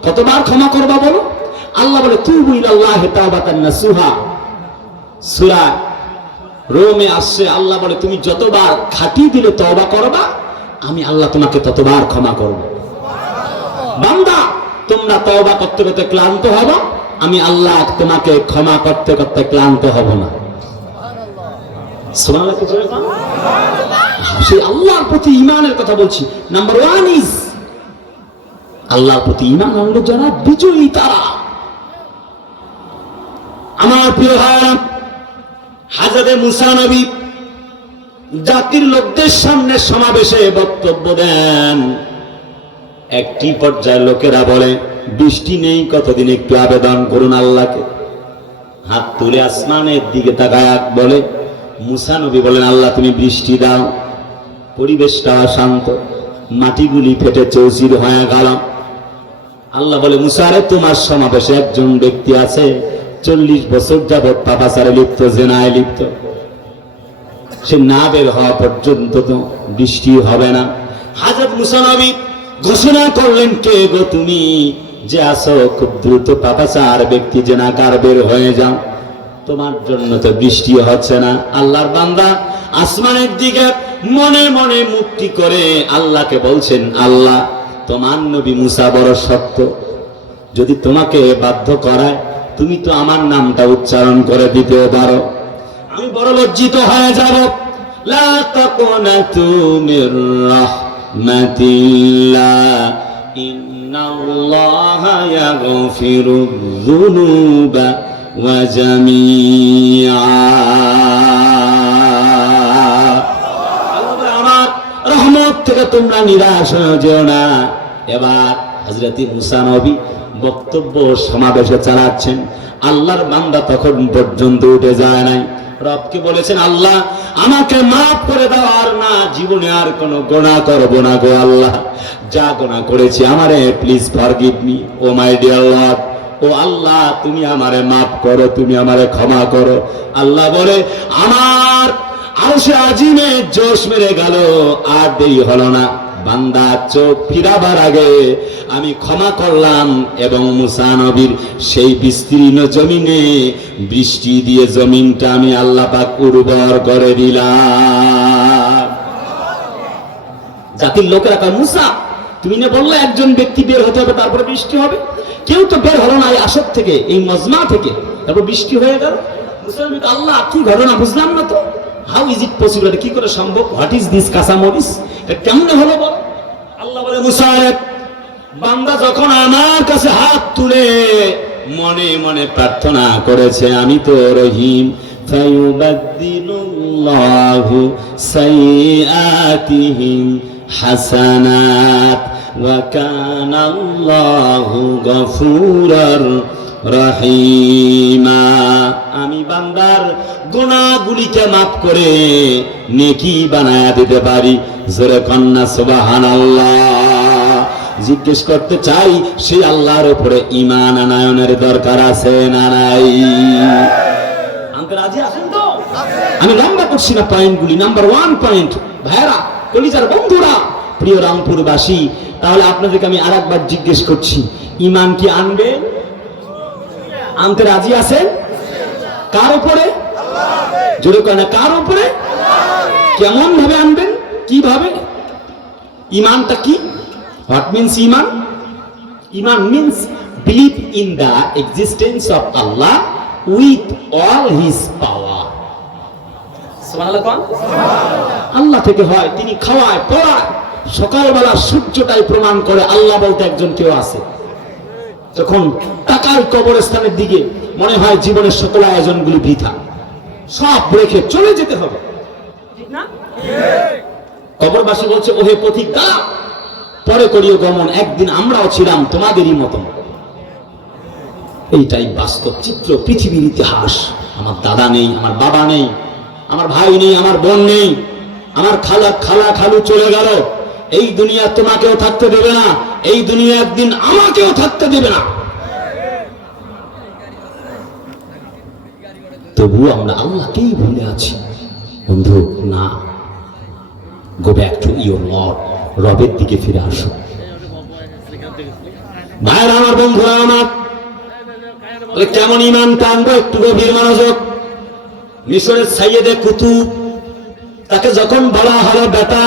কতবার ক্ষমা করবা বলো? আল্লাহ বলে তুবু ইলাল্লাহি তাওবাতান নাসুহা, সূরা রোমে আসছে, আল্লাহ বলে তুমি যতবার খাঁটি দিলে তওবা করবা, আমি আল্লাহ তোমাকে ততবার ক্ষমা করব। বান্দা তোমরা তওবা করতে করতে ক্লান্ত হবা, আমি আল্লাহ তোমাকে ক্ষমা করতে করতে ক্লান্ত হব না। সুবহানাল্লাহ। সেই আল্লাহর প্রতি ঈমানের কথা বলছি। নাম্বার 1 ইজ আল্লাহর প্রতি ঈমান আনলে যারা বিজয়ী তারা। আমার প্রিয় ভাইরা, হযরত মুসা নবী জাতির লোকদের সামনে সমাবেশে বক্তব্য দেন। একটি পর্যায়ে লোকেরা বলে বৃষ্টি নেই, কতদিন একটু আবেদন করুন আল্লাহকে। হাত তুলে আসমানের দিকে তাকায় বলে, মুসা নবী বলেন আল্লাহ তুমি বৃষ্টি দাও। পরিবেশটা শান্ত, মাটিগুলি ফেটে চৌচির হয়ে গেল। আল্লাহ বলে মুসা রে, তোমার সমাবেশে একজন ব্যক্তি আছে 40 বছর যাবৎ পাপাচারে লিপ্ত, জিনায় লিপ্ত, সে না বের হওয়া পর্যন্ত তো বৃষ্টি হবে না। হযরত মুসা নবী ঘোষণা করলেন, কে গো তুমি যে আসো খুব দ্রুত পাপাচার ব্যক্তি, জিনাকার, বের হয়ে যাও, তোমার জন্য তো বৃষ্টি হচ্ছে না। আল্লাহর বান্দা আসমানের দিকে মনে মনে মুক্তি করে আল্লাহকে বলছেন, আল্লাহ তোমার নবী মুসা বড় শক্ত, যদি তোমাকে বাধ্য করায় তুমি তো আমার নামটা উচ্চারণ করে দিতে পারো, আমি বড় লজ্জিত হয়ে যাব। লা তাকুনাতু মির রাহমাতিল্লাহ ইন্নাল্লাহা ইয়াগফিরুয যুনুবা ওয়া জামিআ। আমার রহমত থেকে তোমরা নিরাশ হয়ে যেও না। এবার হযরত মুসা নবী বক্তব্য সমাবেশে চালাচ্ছেন। আল্লাহর বান্দা তখন পর্যন্ত উঠে যায় নাই। রবকে বলেছেন, আল্লাহ আমাকে মাফ করে দাও, আর না জীবনে আর কোনো গুনাহ করব না গো আল্লাহ, যা গুনাহ করেছি আমারে please forgive me oh my dear lord. ও আল্লাহ তুমি আমারে মাফ করো, তুমি আমারে ক্ষমা করো। আল্লাহ বলে আমার আরশে আজিমে জোশ মেরে গেল, আর দেরি হলো না, বান্দা চোখ ফিরাবার আগে আমি ক্ষমা করলাম এবং মুসা নবীর সেই বিস্তীর্ণ জমিনে বৃষ্টি দিয়ে জমিনটা আমি আল্লাহ পাক উর্বর করে দিলাম। জাতির লোকেরা কয়, মুসা তুমি না বললে একজন ব্যক্তি বের হতে হবে তারপরে বৃষ্টি হবে, কেউ তো বের হলো না এই আসর থেকে, এই মজমা থেকে, তারপর বৃষ্টি হয়ে গেল। মুসা নবী, আল্লাহ কি ঘটনা বুঝলাম না তো, হাউ ইজ ইট পসিবল, কি করে সম্ভব, হোয়াট ইজ দিস কাসামরিস, এটা কেমন হলো বল? আল্লাহ বলে মুসা বান্দা যখন আমার কাছে হাত তুলে মনে মনে প্রার্থনা করেছে, আমি তো রহিম, ফায়ুবাদদিলুল্লাহু সাইয়্যাতিহিম হাসানাত ওয়া কানাল্লাহু গফুরার রহিমা। আমি বান্দার গুনাহগুলিকে মাফ করে নেকি বানায়া দিতে পারি। জোরে কন্না সুবহানাল্লাহ। জিজ্ঞেস করতে চাই, সেই আল্লাহর উপরে ঈমান আনয়নের দরকার আছে না নাই? আনতে রাজি আছেন তো? আমি লম্বা করছি না পয়েন্টগুলি। নাম্বার 1 পয়েন্ট, ভাইরা, কলিজার বন্ধুরা, প্রিয় রামপুরবাসী, তাহলে আপনাদেরকে আমি আরেকবার জিজ্ঞেস করছি, ঈমান কি আনবে? আনতে রাজি আছেন? কার উপরে? জোরে কয় না, কার উপরে? কেমন ভাবে আনবেন? কিভাবে? ঈমানটা কি? What means iman? Iman means belief in the existence of Allah with all His power. আল্লাহ থেকে হয়, তিনি খাওয়ায় পড়ায়, সকালবেলা সূর্যটাই প্রমাণ করে আল্লাহ বলতে একজন কেউ আছে। তখন টাকার কবরস্থানের দিকে মনে হয় জীবনের সকল আয়োজনগুলি বৃথা, সব রেখে চলে যেতে হবে, ঠিক না? কবরবাসী বলছে, ওহে পথিক দাঁড়া, পরে করিও গমন, একদিন আমরাও ছিলাম তোমাদেরই মতন। এইটাই বাস্তব চিত্র, পৃথিবীর ইতিহাস। আমার দাদা নেই, আমার বাবা নেই, আমার ভাই নেই, আমার বোন নেই, আমার খালা খালু চলে গেল। এই দুনিয়া তোমাকেও থাকতে দেবে না, এই দুনিয়া একদিন আমাকেও থাকতে দেবে না। তবুও আমরা আল্লাহকেই ভুলে আছি। বন্ধু, না, go back to your Lord, রবের দিকে ফিরে আসো। ভাইরা আমার, বন্ধুরা আমার, কেমন ইমান টানবো, একটু গভীর মনোযোগ। মিশরের সাইয়েদে কুতুব, তাকে যখন বলা হলো বেটা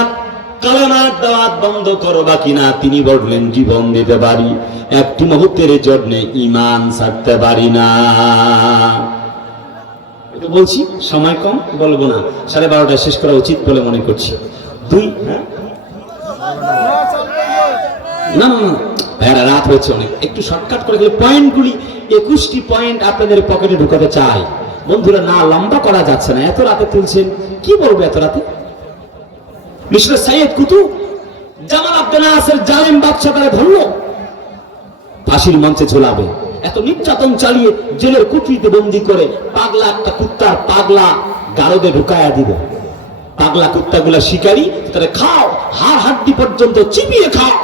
কালেমার দাওয়াত বন্ধ করো বা কিনা, তিনি বললেন জীবন দিতে পারি, একটি মুহূর্তের জন্য ঈমান ছাড়তে পারি না। একটু বলছি, সময় কম, বলবো না, 12:30 শেষ করা উচিত বলে মনে করছি। না না না, রাত হচ্ছে অনেক, একটু শর্টকাট করে গেলে পয়েন্টগুলি 21টি পয়েন্ট আপনাদের পকেটে ঢুকাতে চাই। বন্ধুরা, না লম্বা করা যাচ্ছে না, এত রাতে তুলছেন, কি বলবো এত রাতে? মিশরের সাইয়েদ কুতুব জামাল আব্দুল নাসের জালেম বাদশা তারা ধরলো, ফাঁসির মঞ্চে ঝোলাবে। এত নির্যাতন চালিয়ে জেলের কুঠরিতে বন্দি করে পাগলা একটা কুত্তার পাগলা গারদে ঢুকায়া দিব। পাগলা কুত্তাগুলা শিকারী, তারা খাও, হাড় হাড্ডি পর্যন্ত চিবিয়ে খাও।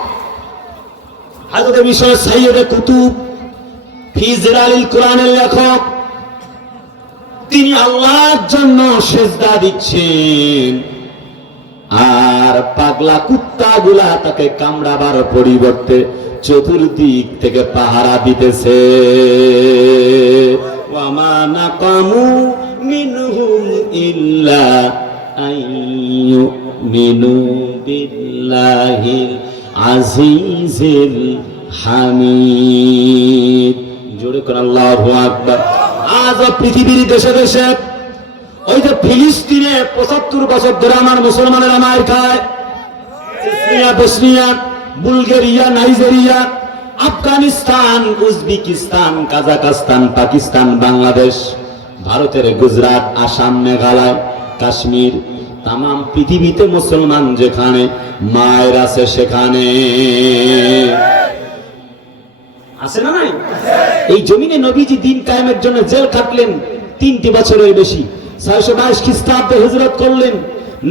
হযরত মিশরের সাইয়েদে কুতুব ফি জিলালিল কোরআনের লেখক, তিনি আল্লাহর জন্য সেজদা দিচ্ছেন, আর পাগলা কুত্তাগুলা তাকে কামড়াবার পরিবর্তে চতুর্দিক থেকে পাহারা দিতেছে। ওয়ামা নাকামু মিনহুম ইল্লা আইয়ুমিনু বিল্লাহিল আজিজিল হামিদ। জোরে করে আল্লাহু আকবার। আজ পৃথিবীর দেশে দেশে, ওই যে ফিলিস্তিনে 75 বছর ধরে আমার মুসলমানেরা মায়ের খায়, Bosnia, Bulgaria, Nigeria, Afghanistan, Uzbekistan, Kazakhstan, Pakistan, Bangladesh, ভারতের গুজরাট, আসাম, মেঘালয়, কাশ্মীর, তাম পৃথিবীতে মুসলমান যেখানে মায়ের আছে সেখানে আছে না নাই? এই জমিনে নবীজি দিন কায়েমের জন্য জেল খাটলেন 3টি বছরের বেশি। 622 খ্রিস্টাব্দে হিজরত করলেন।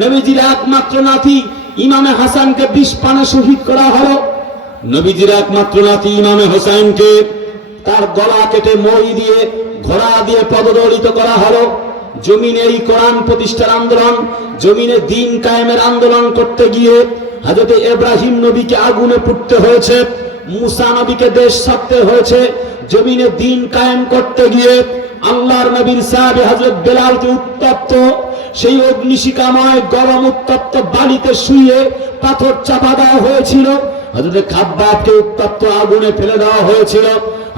নবীজির একমাত্র নাতি ইমামে হাসানকে 20 পানে শহীদ করা হলো। নবীজির একমাত্র নাতি ইমামে হোসেনকে তার গলা কেটে মই দিয়ে, ঘোড়া দিয়ে পদদলিত করা হলো। জমিনে এই কোরআন প্রতিষ্ঠার আন্দোলন, জমিনে দিন কায়েমের আন্দোলন করতে গিয়ে হযরত ইব্রাহিম নবীকে আগুনে পুড়তে হয়েছে, মুসা নবীকে দেশ ছাড়তে হয়েছে। জমিনে দিন কায়েম করতে গিয়ে আল্লাহর নবীর সাহাবী হযরত বেলালকে উত্তপ্ত সেই অগ্নিশিখাময় গরম উত্তপ্ত বালিতে শুয়ে পাথর চাপা দেওয়া হয়েছিল। হযরত খাব্বাবকে উত্তপ্ত আগুনে ফেলে দেওয়া হয়েছিল।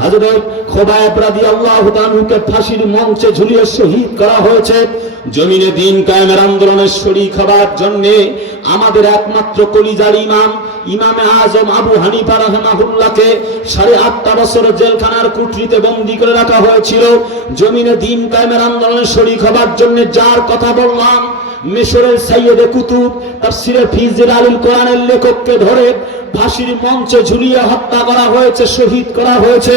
হযরত খোবাইব রাদিয়াল্লাহু তাআলাকে ফাঁসির মঞ্চে ঝুলিয়ে শহীদ করা হয়েছে। জমিনে দিন কায়েমের আন্দোলনের শরীক হবার জন্য আমাদের একমাত্র কলিজার ইমাম ইমামে আজম আবু হানিফা রাহিমাহুল্লাহকে 8.5 বছর জেলখানার কুঠরিতে বন্দী করে রাখা হয়েছিল। জমিনে দিন কায়েমের আন্দোলনের শরীক হবার জন্য যার কথা বললাম, মিশরের সাইয়েদে কুতুব তাফসিরে ফি জিলালিল কোরআনের লেখককে ধরে ফাঁসির মঞ্চে ঝুলিয়ে হত্যা করা হয়েছে, শহীদ করা হয়েছে।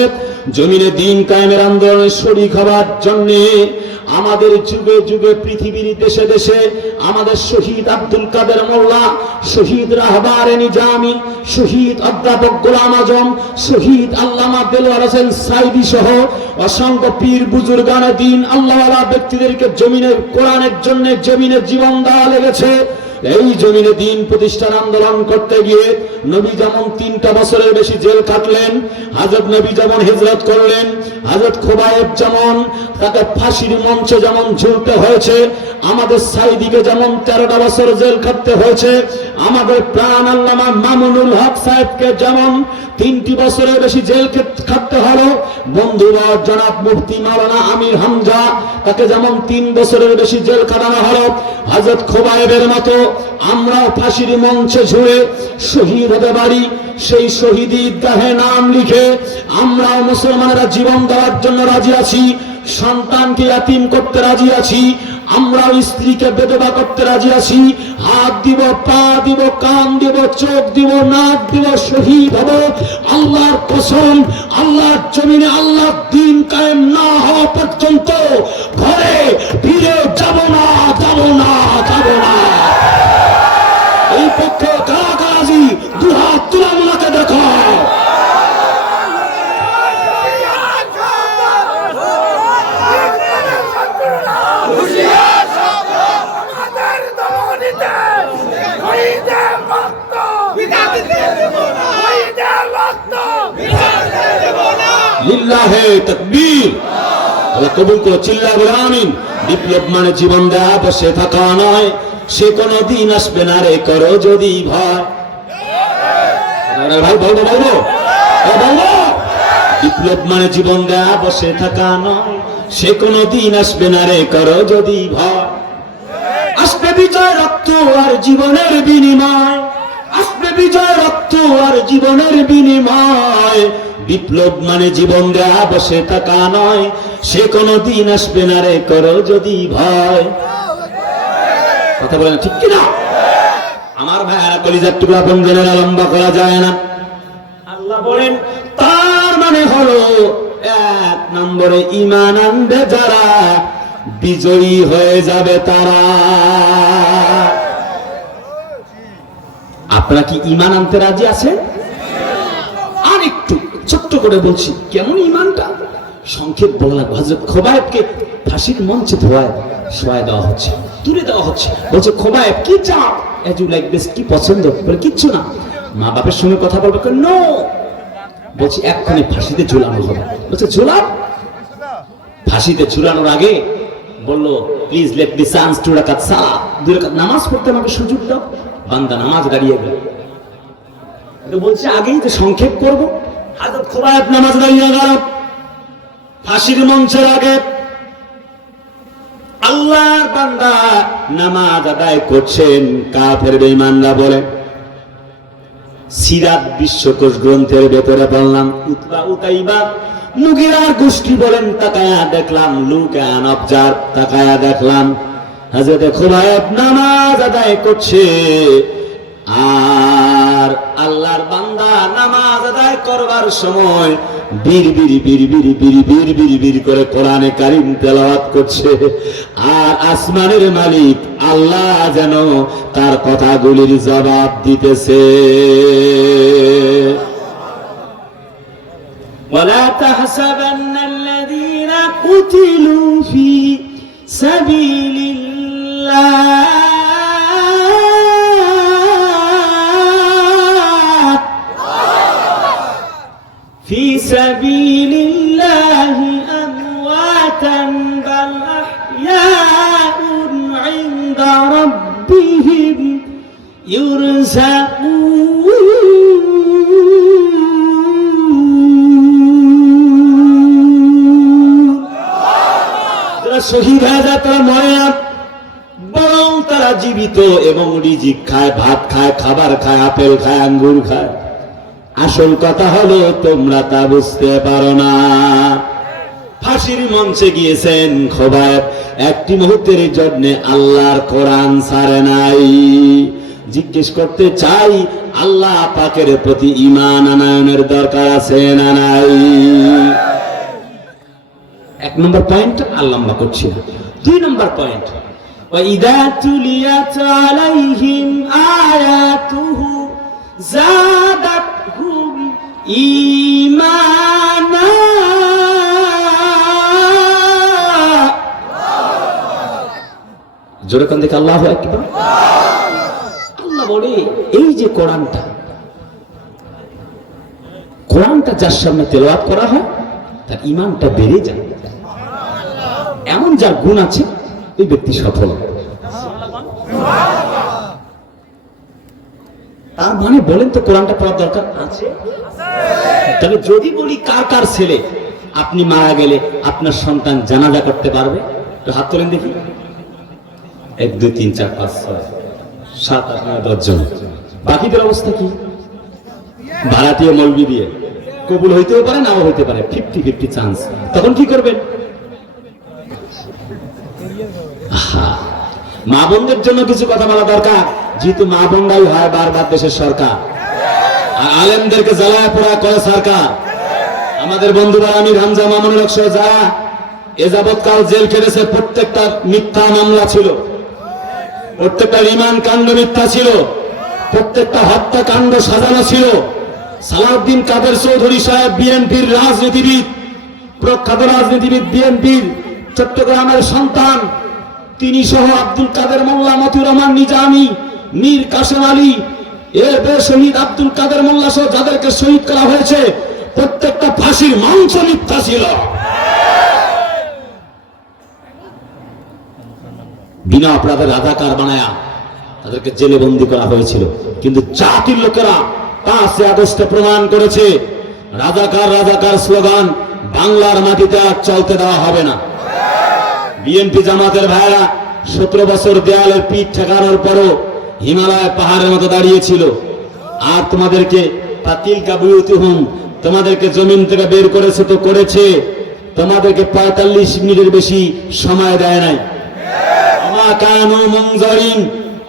জমিনে দিন কায়েমের আন্দোলনের শরীক হবার জন্য আমাদের যুগে যুগে পৃথিবীর দেশে দেশে আমাদের শহীদ আব্দুল কাদের মোল্লা, শহীদ রাহবারে নিজামী, শহীদ অধ্যাপক গোলাম আজম, শহীদ আল্লামা দেলোয়ার হোসেন সাইদি সহ অসংখ্য পীর বুজুর্গানে দিন আল্লাহওয়ালা ব্যক্তিদেরকে জমিনের কোরআনের জন্য জমিনের জীবন দেওয়া লেগেছে। এই জমিনে দিন প্রতিষ্ঠার আন্দোলন করতে গিয়ে নবী যেমন 3টা বছরের বেশি জেল কাটলেন, হযরত নবী যেমন হিজরত করলেন, হযরত খোবাইব যেমন তাকে ফাঁসির মঞ্চে যেমন ঝুলতে হয়েছে, আমাদের সাইদিকে যেমন 13টা বছর জেল কাটতে হয়েছে, আমাদের প্রাণ আল্লামা মামুনুল হক সাহেবকে যেমন 3টি বছরের বেশি জেল খাটতে হলো। বন্ধুরা, জনাব মুফতি মাওলানা আমির হামজা, তাকে যেমন 3 বছরের বেশি জেল কাটানো হলো, হযরত খোবাইবের মতো আমরাও ফাঁসির মঞ্চে ঝুড়ে শহীদ হতে পারি। সেই শহীদ ঈদগাহে নাম লিখে আমরাও মুসলমানেরা জীবন দেওয়ার জন্য রাজি আছি, সন্তানকে ইয়াতীম করতে রাজি আছি, আমরাও স্ত্রীকে বিধবা করতে রাজি আছি। হাত দিব, পা দিব, কান দিব, চোখ দিব, নাক দিব, শহীদ হব। আল্লাহর কসম, আল্লাহর জমিনে আল্লাহর দ্বীন কায়েম না হওয়া পর্যন্ত ঘরে ফিরে যাব না, যাব না, যাব না। এই পক্ষে কারা কারাজি দুহাত তুলামুলাকে দেখো। লিল্লাহে তাকবীর। আল্লাহ কবুল করো, চিল্লা বলে আমিন। বিপ্লব মানে জীবন দেয়া, বসে থাকা নয়, সে কোনো দিন আসবে না রে করো যদি ভয়। ভাই বলবো বলবো বলবো, বিপ্লব মানে জীবন দেয়া, বসে থাকা নয়, সে কোনো দিন আসবে না রে করো যদি ভয়। আসবে বিজয়, রক্ত আর জীবনের বিনিময়, আসবে বিজয়, রক্ত আর জীবনের বিনিময়। বিপ্লব মানে জীবন দেয়া, বসে থাকা নয়, সে কোনো দিন আসবে না রে করো যদি ভয়। কথা বলেন ঠিক কিনা? আমার ভাইয়ারা, কলিজার টুকরা বন্ধুরা, লম্বা করা যায় না। আল্লাহ বলেন, তার মানে হলো 1 নম্বরে ঈমান আনবে যারা, বিজয়ী হয়ে যাবে তারা। আপনারা কি ঈমান আনতে রাজি আছেন? আর একটু ছোট্ট করে বলছি, কেমন ঈমানটা সংক্ষেপ বলা। হযরত খোবাইবকে ফাঁসির মঞ্চে শোয়া দেওয়া হচ্ছে, তুলে দেওয়া হচ্ছে। বলছে, খোবাইব কি চাও? এজ ইউ লাইক দিস, কি পছন্দ? বলে, কিচ্ছু না। মা বাপের সঙ্গে কথা বলবে? নো। বলছি, এক্ষুনি ফাঁসিতে ঝুলানো হবে। বলছে, ঝুলান। ফাঁসিতে ঝুলানোর আগে বললো, please let me chance to রাকাত সালাত, 2 রাকাত নামাজ পড়তে আমাকে সুযোগ দাও। বান্দা নামাজ দাঁড়িয়ে গেল। বলছে, আগেই তো সংক্ষেপ করবো। হযরত খোবাইব নামাজ দাঁড়িয়ে গেল ফাঁসির মঞ্চের আগে। আল্লাহর বান্দা নামাজ আদায় করছেন, কাফের বেঈমানরা বলে। সিরাত বিশ্বকোষ গ্রন্থের ভেতরে বললাম, উতবা উতাইবা মুগিরার গোষ্ঠী বলেন, তাকায়া দেখলাম, লুক অ্যান্ড অবজার্ভ, তাকায়া দেখলাম হযরত খোবাইব নামাজ আদায় করছে। আর আল্লাহর বান্দা নামাজ আদায় করবার সময় বীর করে কোরআনে কারীম তেলাওয়াত করছে। আর আসমানের মালিক আল্লাহ যেন তার কথাগুলির জবাব দিতেছে। ওয়ালা তাহসাবান্নাল্লাযীনা কুতিলু ফী সাবিলিল্লাহ في سبيل الله أمواتا بل أحياء عند ربهم يرزقون। তারা শহীদ হয়ে যায়, তারা মরে না, বরং তারা জীবিত এবং রিজিক খায়, ভাত খায়, খাবার খায়, আপেল খায়, আঙ্গুর খায়। আসল কথা হলো তোমরা তা বুঝতে পারো না। ফাঁসির মঞ্চে গিয়েছেন খোবাইব, একটি মুহূর্তের জন্য আল্লাহর কোরআন ছাড়ে নাই। জিজ্ঞেস করতে চাই, আল্লাহ পাকের প্রতি ঈমান আনয়নের দরকার আছে না নাই? 1 নম্বর পয়েন্ট আর লম্বা করছি না। 2 নম্বর পয়েন্ট, ওয়াইদা তুলিয়াত আলাইহিম আয়াতুহু যাদাতহুম ঈমানা। জোরে কান দেখে আল্লাহু আকবার। আল্লাহ বলে, এই যে কোরআনটা যার সামনে তেলাওয়াত করা হয় তার ঈমানটা বেড়ে যায়। এমন যার গুণ আছে ওই ব্যক্তি সফল। তার মানে বলেন তো, কোরআনটা পড়ার দরকার আছে? তবে যদি বলি কার কার ছেলে আপনি মারা গেলে আপনার সন্তান জানাজা করতে পারবে, তো হাত তোলেন দেখি। 1 2 3 4 5 6 7 8 9 10 জন। বাকিদের অবস্থা কি? ভাড়াটিয়া মৌলবি দিয়ে কবুল হইতেও পারে, নাও হইতে পারে, 50-50 চান্স। তখন কি করবেন? মা বোনদের জন্য কিছু কথা বলা দরকার, যেহেতু মা বোনরাই হয় বারবার দেশের সরকার, আর আলেমদেরকে জ্বালায় পোড়া করে সরকার। আমাদের বন্ধুরা আমির হামজা, মামুনুল হক সহ যারা এ যাবৎকাল জেল কেটেছে, প্রত্যেকটা মিথ্যা মামলা ছিল, প্রত্যেকটা রিমান্ড কাণ্ড মিথ্যা ছিল, প্রত্যেকটা হত্যাকাণ্ড সাজানো ছিল। সালাউদ্দিন কাদের চৌধুরী সাহেব বিএনপির রাজনীতিবিদ, প্রখ্যাত রাজনীতিবিদ, বিএনপির চট্টগ্রামের সন্তান, তিনি সহ আব্দুল কাদের মোল্লা, মতিউর রহমান নিজামী, মীর কাসেম আলী, শহীদ আব্দুল কাদের মোল্লা সহ যাদেরকে শহীদ করা হয়েছে, প্রত্যেকটা ফাঁসির মঞ্চ মিথ্যা ছিল। বিনা অপরাধে রাজাকার বানায়া তাদেরকে জেলে বন্দী করা হয়েছিল। কিন্তু জাতির লোকেরা 5 আগস্টে প্রমাণ করেছে রাজাকার রাজাকার স্লোগান বাংলার মাটিতে আর চলতে দেওয়া হবে না। বিএনপি জামাতের ভাইরা 17 বছর দেয়ালের পিঠ ঠেকানোর পরও হিমালয় পাহাড়ের মতো দাঁড়িয়েছিল। আর তোমাদেরকে পাতিলকা বুয়ুতুহুম, তোমাদেরকে জমিন থেকে বের করেছে তো করেছে, তোমাদেরকে 45 মিনিটের বেশি সময় দেয় নাই। আমা কানু মুনজারিন,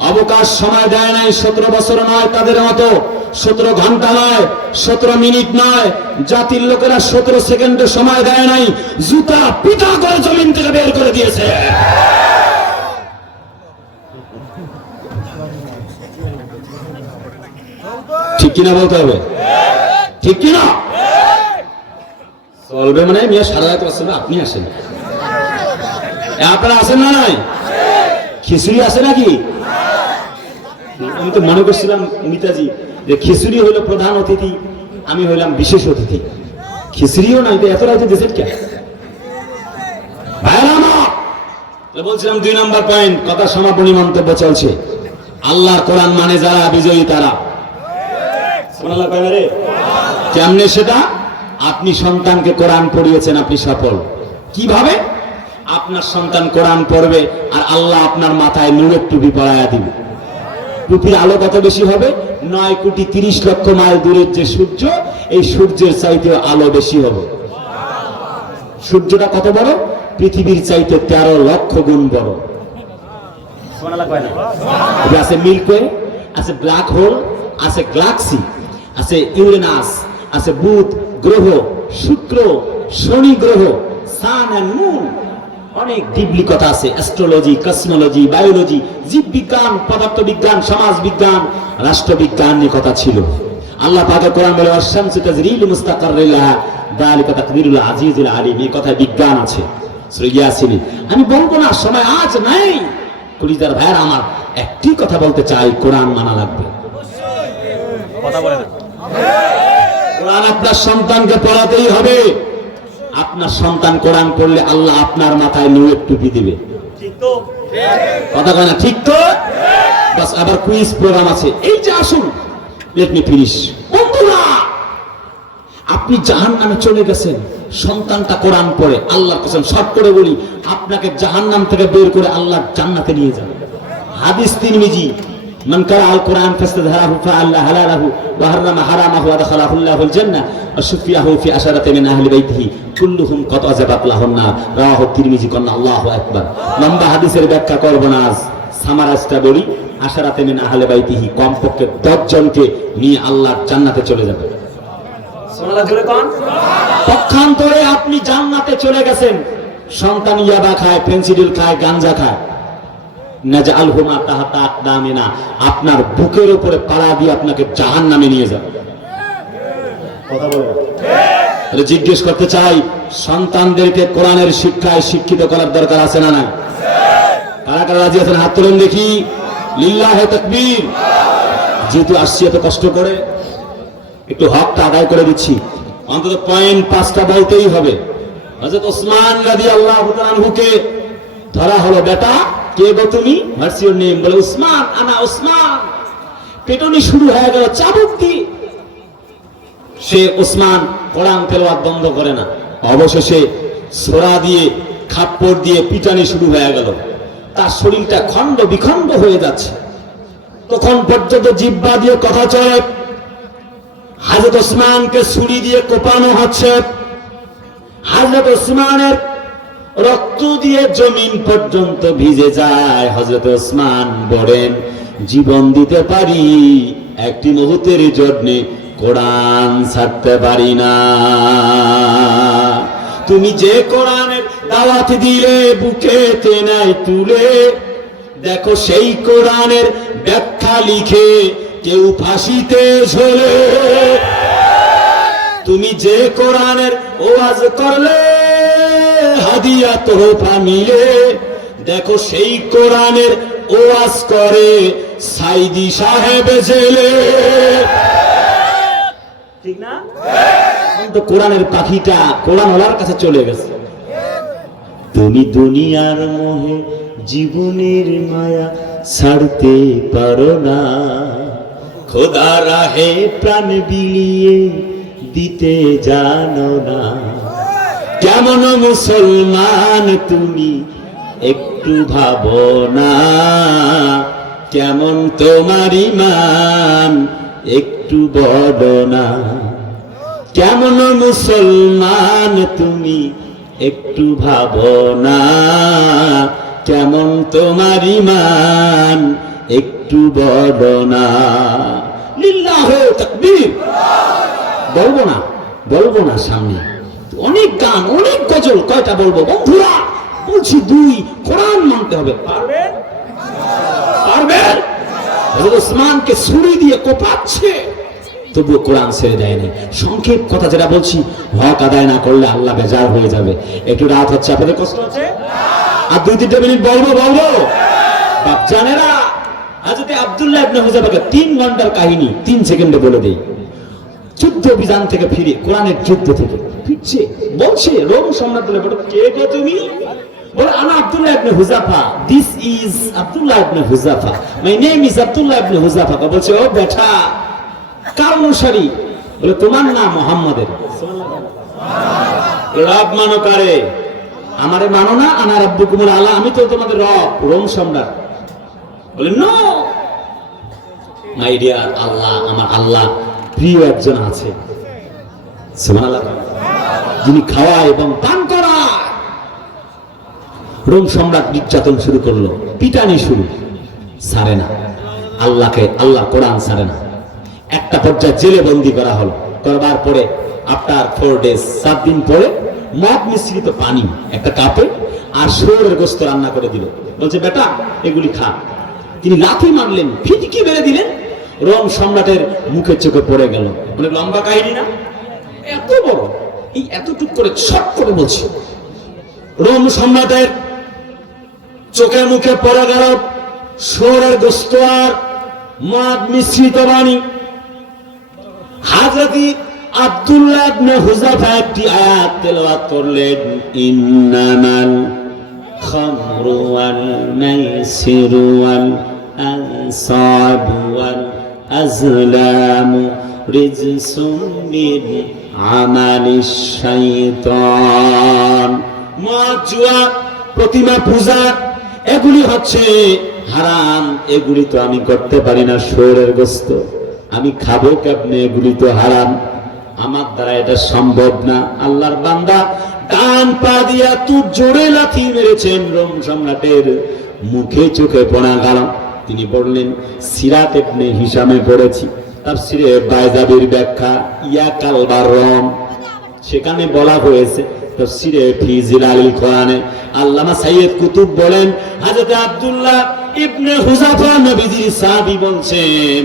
অবকাশ সময় দেয় নাই। 17 বছর নয় তাদের মতো, 17 ঘন্টা নয়, 17 মিনিট নয়, জাতির লোকেরা 17 সেকেন্ডে সময় দেয় নাই, জুতা পিটা করে জমিন থেকে বের করে দিয়েছে। ঠিক কিনা বলতে হবে? ঠিক কিনা? চলবে মানে মিয়া সারা রাত আসলে আপনি আসেন, আপনারা আসেন না? নাই খিচুড়ি আছে নাকি? আমি তো মনে করছিলাম মিতাজি যে খিচুড়ি হইল প্রধান অতিথি, আমি হইলাম বিশেষ অতিথি। খিচুড়িও নাই তো এত রাতে দেশের কে? বলছিলাম 2 নম্বর পয়েন্ট, কথা সমাপনী মন্তব্য চলছে। আল্লাহর কোরআন মানে যারা বিজয়ী তারা। কেমনে সেটা? আপনি সন্তানকে কোরআন পড়িয়েছেন, আপনি সফল। কিভাবে? আপনার সন্তান কোরআন পড়বে আর আল্লাহ আপনার মাথায় নূরের টুপি পরাইয়া দিবে। টুপির আলো কত বেশি হবে? 9,30,00,000 মাইল দূরের যে সূর্য, এই সূর্যের চাইতে আলো বেশি হবে। সূর্যটা কত বড়? পৃথিবীর চাইতে 13 লক্ষ গুণ বড়। আছে মিল্কওয়ে, আছে ব্ল্যাক হোল, আছে গ্যালাক্সি, আছে ইউরেনাস, আছে বুধ গ্রহ, শুক্র, শনি গ্রহ, সান এন্ড মুন। অনেক দিব্যি কথা আছে, অ্যাস্ট্রোলজি, কসমোলজি, বায়োলজি, জীববিজ্ঞান, পদার্থবিজ্ঞান, সমাজবিজ্ঞান, রাষ্ট্রবিজ্ঞান নিয়ে কথা ছিল। আল্লাহ পাকের কোরআন বলে আশ-শামসু তাজরি লিমুস্তাকাররিন লাহা যালিকা তাকদীরুল আজিজুল আলিম। এই কথায় বিজ্ঞান আছে। সূরা ইয়াসিন। আমি বলবো না, সময় আজ নাই। কুলিদার ভাইরা আমার একটি কথা বলতে চাই, কোরআন মানা লাগবে। কথা বলেন, কোরআন আপনার সন্তানকে পড়াতেই হবে। আপনার সন্তান কোরআন পড়লে আল্লাহ আপনার মাথায় নূরের টুপি দিবে। ঠিক তো? কথা কয় না? ঠিক তো? বাস আবার কুইজ প্রোগ্রাম আছে। এই যে আসুন, লেট মি ফিনিশ। বন্ধুরা, আপনি জাহান্নামে চলে গেছেন, সন্তানটা কোরআন পড়ে, আল্লাহর কসম শর্ট করে বলি, আপনাকে জাহান্নাম থেকে বের করে আল্লাহ জান্নাতে নিয়ে যাবে। হাদিস তিরমিজি, মান কারা আল কোরআন ফাস্তাযহারাহু ফাআল্লাহ হালালাহু ওয়া হারামা হারামাহু ওয়া দাখালাহু আল্লাহুল জান্নাহ ওয়া শুফিয়াহু ফি আশারাতি মিন আহলি বাইতিহি কুল্লুহুম কদ আযাবাত লাহুন্না। রাওয়াহু তিরমিজি। কন্না আল্লাহু আকবার। লম্বা হাদিসের ব্যাখ্যা করব না আজ, সামারাজটা বলি। আশারাতি মিন আহলি বাইতিহি, কমপক্ষে 10 জনকে নিয়ে আল্লাহর জান্নাতে চলে যাবে। সুবহানাল্লাহ জোরে কোন? পক্ষান্তরে আপনি জান্নাতে চলে গেছেন, সন্তান ইয়াবা খায়, পেন্সিডিল খায়, গাঞ্জা খায়, নাজআলহুমা তাহতা আকদামিনা, আপনার বুকের উপরে পাড়া দিয়ে আপনাকে জাহান্নামে নিয়ে যাবে। কথা বলেন। তাহলে জিজ্ঞেস করতে চাই, সন্তানদেরকে কোরআনের শিক্ষায় শিক্ষিত করার দরকার আছে না নাই? কারা কারা রাজি আছেন হাত তুলেন দেখি। লিল্লাহে তাকবীর। যেহেতু আসছি এত কষ্ট করে, একটু হকটা আদায় করে দিচ্ছি। অন্তত পয়েন্ট 5টা বলতেই হবে। হযরত ওসমান রাদিয়াল্লাহু তাআলা আনহুকে ধরা হলো, বেটা কে গো তুমি? হোয়াটস ইওর নেম? বলে উসমান। আনা উসমান। পেটনি শুরু হয়ে গেল চাবুক দিয়ে। সে ওসমান কোরআন তেলাওয়াত বন্ধ করে না। অবশেষে ছোরা দিয়ে খাপ্পড় দিয়ে পিটানি শুরু হয়ে গেল, তার শরীরটা খণ্ড বিখণ্ড হয়ে যাচ্ছে। তখন পর্যন্ত জিহ্বা দিয়ে কথা চলে। হযরত ওসমানকে ছুরি দিয়ে কোপানো হচ্ছে। হযরত ওসমানের রক্ত দিয়ে জমিন পর্যন্ত ভিজে যায়। হযরত ওসমান বলেন, জীবন দিতে পারি, একটি মুহূর্তের জন্য কোরআন ছাড়তে পারি না। তুমি যে কোরআনের দাওয়াত দিলে বুকে টেনে তুলে, দেখো সেই কোরআনের ব্যাখ্যা লিখে কেউ ফাঁসিতে ঝোলে। তুমি যে কোরআনের ওয়াজ করলে হাদিয়া তোহফা মিলে, দেখো সেই কোরআনের ওয়াজ করে সাইদি সাহেব জেলে। ঠিক না? কিন্তু কোরআনের পাখিটা কোরআন ওলার কাছে চলে গেছে। তুমি দুনিয়ার মোহে জীবনের মায়া ছাড়তে পারো না, খোদা রাহে প্রাণ বিলিয়ে দিতে জানো না। কেমন মুসলমান তুমি একটু ভাবো না, কেমন তোমার ঈমান একটু বলো না। কেমন মুসলমান তুমি একটু ভাবো না, কেমন তোমার ঈমান একটু বলো না। লিল্লাহি তাকবীর। বলবো না সামনে অনেক গান, অনেক গজল, কয়টা বলবো বন্ধুরা? বলছি দুই, কোরআন মানতে হবে। পারবেন? হযরত ওসমানকে ছুরি দিয়ে কোপাচ্ছে, তবুও কোরআন ছেড়ে দেয়নি। সংক্ষেপ কথা যেটা বলছি, হক আদায় না করলে আল্লাহ বেজার হয়ে যাবে। একটু রাত হচ্ছে, আপনাদের কষ্ট হচ্ছে? আর 2-3 মিনিট বলবো। বাপ জানেরা, হযরত আব্দুল্লাহ ইবনে হুযাফাকে 3 ঘন্টার কাহিনী 3 সেকেন্ডে বলে দেই। যুদ্ধ অভিযান থেকে ফিরে, কোরআনের যুদ্ধ থেকে ফিরছে, বলছে রোম সম্রাট বলে, কে গো তুমি? বলে, আনা আব্দুল্লাহ ইবনে হুযাফা, দিস ইজ আব্দুল্লাহ ইবনে হুযাফা, মাই নেম ইজ আব্দুল্লাহ ইবনে হুযাফা। বলছে, ও বেটা, কার অনুসারী? বলে, তোমার নাম মুহাম্মাদের। রব মানো কারে? আমারে মানো না? আনা রাব্বুকুমুল আলা, আমি তো তোমাদের রব, রোম সম্রাট। বলে, নো মাই ডিয়ার আল্লাহ, আমার আল্লাহ প্রিয় একজন আছে, সুবহানাল্লাহ, যিনি খাওয়ায় এবং পান করায়। রোম সম্রাট নির্যাতন শুরু করলো, পিটানি শুরু, ছাড়ে না আল্লাহ কোরআন ছাড়ে না। একটা পর্যায়ে জেলে বন্দী করা হলো। করবার পরে আফটার 4 days, 7 দিন পরে মদ মিশ্রিত পানি একটা কাপে আর শুয়োরের গোশত রান্না করে দিল। বলছে, বেটা এগুলি খা। তিনি লাথি মারলেন, ফিটকি মেরে দিলেন, রোম সম্রাটের মুখে চোখে পড়ে গেল। মানে লম্বা কাহিনী না, এত বড়, এই এতটুক করে শর্ট করে বলছি। রোম সম্রাটের চোখে মুখে পড়ে গেল শুয়োরের গোশত আর মদ মিশ্রিত পানি। হযরত আব্দুল্লাহ ইবনে হুযাফা একটি আয়াত তেলাওয়াত করলেন, ইন্নামাল খামরু ওয়াল মাইসিরু ওয়াল আনসাবু ওয়াল আজলামু রিজসুম মিন আমালিশ শাইতান। মদ, জুয়া, প্রতিমা পূজা, এগুলি হচ্ছে হারাম। এগুলি তো আমি করতে পারি না। শুয়োরের গোশত আমি খাবো কেমনে? এগুলি তো হারাম, আমার দ্বারা এটা সম্ভব না। আল্লাহর বান্দা ডান পা দিয়া তুই জোরে লাথি মেরেছেন, রোম সম্রাটের মুখে চোখে পড়া গেল। তিনি বললেন, সিরাত ইবনে হিশামে পড়েছি, তাফসীরে বাইজাবির ব্যাখ্যা ইয়া কালবার রম, সেখানে বলা হয়েছে তাফসীরে ফি জিলালিল কোরআনে আল্লামা সাইয়্যিদ কুতুব বলেন, হযরত আব্দুল্লাহ ইবনে হুযাফা নবীজির সাহাবী বলছেন,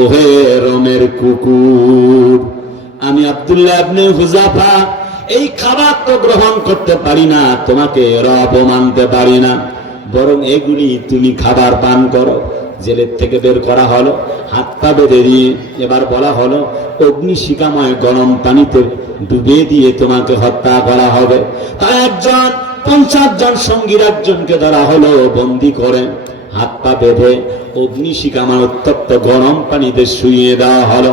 ওহে রোমের কুকুর, আমি আব্দুল্লাহ ইবনে হুযাফা এই খাবার তো গ্রহণ করতে পারি না, তোমাকে রব মানতে পারি না, বরং এগুলি তুমি খাবার পান করো। জেলের থেকে বের করা হলো, হাত পা বেঁধে দিয়ে এবার বলা হলো অগ্নিশিখাময় গরম পানিতে ডুবে দিয়ে তোমাকে হত্যা করা হবে। তাই 50 জন সঙ্গীর একজনকে ধরা হলো, বন্দী করে হাত পা বেঁধে অগ্নিশিখাময় উত্তপ্ত গরম পানিতে শুইয়ে দেওয়া হলো।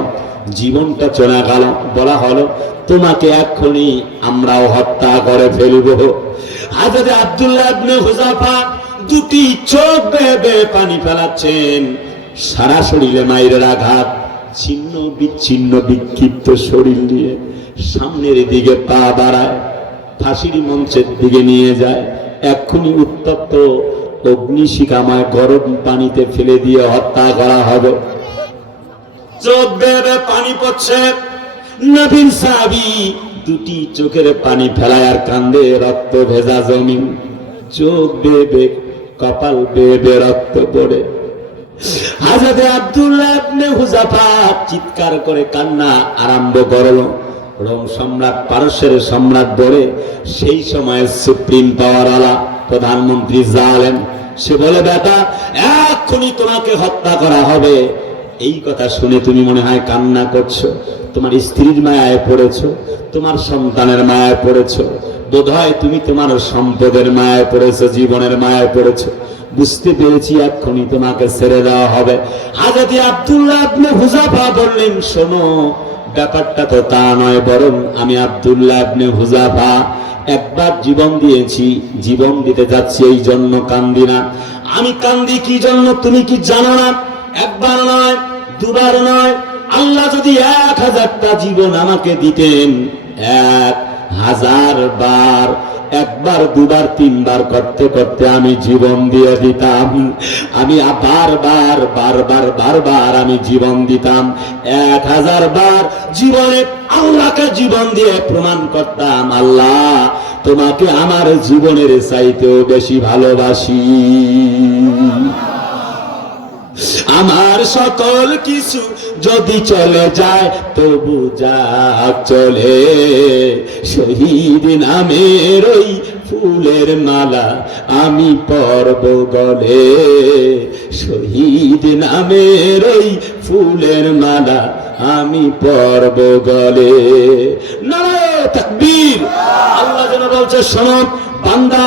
জীবনটা চলে গেল। বলা হলো তোমাকে এক্ষুনি আমরাও হত্যা করে ফেলবো। হযরত আব্দুল্লাহ ইবনে হুযাফা দুটি চোখ বেয়ে পানি ফেলাচ্ছেন, সারা শরীরে মায়ের আঘাত, ছিন্ন বিচ্ছিন্ন বিক্ষিপ্ত শরীর নিয়ে সামনের দিকে পা বাড়ায়, ফাঁসির মঞ্চের দিকে নিয়ে যায়। এক্ষুনি উত্তপ্ত অগ্নিশিখাময় গরম পানিতে ফেলে দিয়ে হত্যা করা হবে। চোখ বেয়ে পানি পড়ছে, নবীর সাহাবী দুটি চোখের পানি ফেলায় আর কান্দে, রক্ত ভেজা জমিন, চোখ বেয়ে কপাল বেয়ে রক্ত পড়ে। হযরত আব্দুল্লাহ ইবনে হুযাফা চিৎকার করে কান্না আরম্ভ করল। রোম সম্রাট, পারস্যের সম্রাট বলে সেই সময় সুপ্রিম পাওয়ার আলা প্রধানমন্ত্রী জালেম, সে বলে বেটা এক্ষুনি তোমাকে হত্যা করা হবে। এই কথা শুনে তুমি মনে হয় কান্না করছো, তোমার স্ত্রীর মায়ায় পড়েছো, তোমার সন্তানের মায়ায় পড়েছো, বোধহয় তুমি তোমার সম্পদের মায়ায় পড়েছো, জীবনের মায়ায় পড়েছো। বুঝতে পেরেছি এক্ষুনি তোমাকে ছেড়ে দেওয়া হবে। হযরত আব্দুল্লাহ ইবনে হুযাফা বললেন, শোনো ব্যাপারটা তো তা নয়, বরং আমি আব্দুল্লাহ ইবনে হুযাফা একবার জীবন দিয়েছি, জীবন দিতে যাচ্ছি, এই জন্য কান্দি না। আমি কান্দি কি জন্য তুমি কি জানো না? একবার নয়, দুবার নয়, আল্লাহ যদি 1000টা জীবন আমাকে দিতেন, 1000 বার, একবার দুবার তিনবার করতে করতে আমি জীবন দিয়ে দিতাম। আমি বারবার বারবার বারবার আমি জীবন দিতাম। 1000 বার জীবনে আল্লাহকে জীবন দিয়ে প্রমাণ করতাম, আল্লাহ তোমাকে আমার জীবনের চাইতেও বেশি ভালোবাসি। আমার সকল কিছু যদি চলে যায় তবু যাক চলে, শহীদ নামের ওই ফুলের মালা আমি পরব গলে, শহীদ নামের ওই ফুলের মালা আমি পরব গলে। নারায়ে তাকবীর। আল্লাহ যেন বলছে, শোনো বান্দা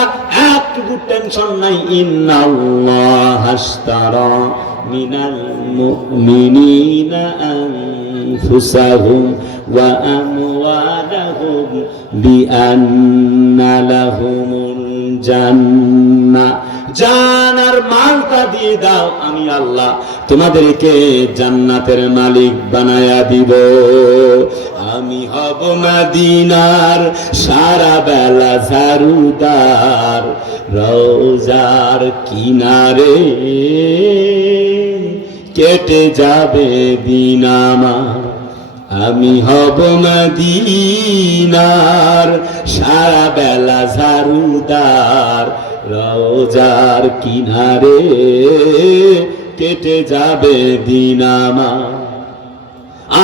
একটু টেনশন নাই, ইন্নাল্লাহ আশতারা মিনাল মুমিনিনা আনফুসাহুম ওয়া আমওয়ালাহুম বিআন্না লাহুমুল জান্নাহ। জান আর মালটা দিয়ে দাও, আমি আল্লাহ তোমাদেরকে জান্নাতের মালিক বানায়া দিব। আমি হব মদিনার সারা বেলা ঝাড়ুদার, রওজার কিনারে কেটে যাবে দিন আমার। আমি হব মদিনার সারা বেলা ঝাড়ুদার, রওজার কিনারে কেটে যাবে দিন আমার।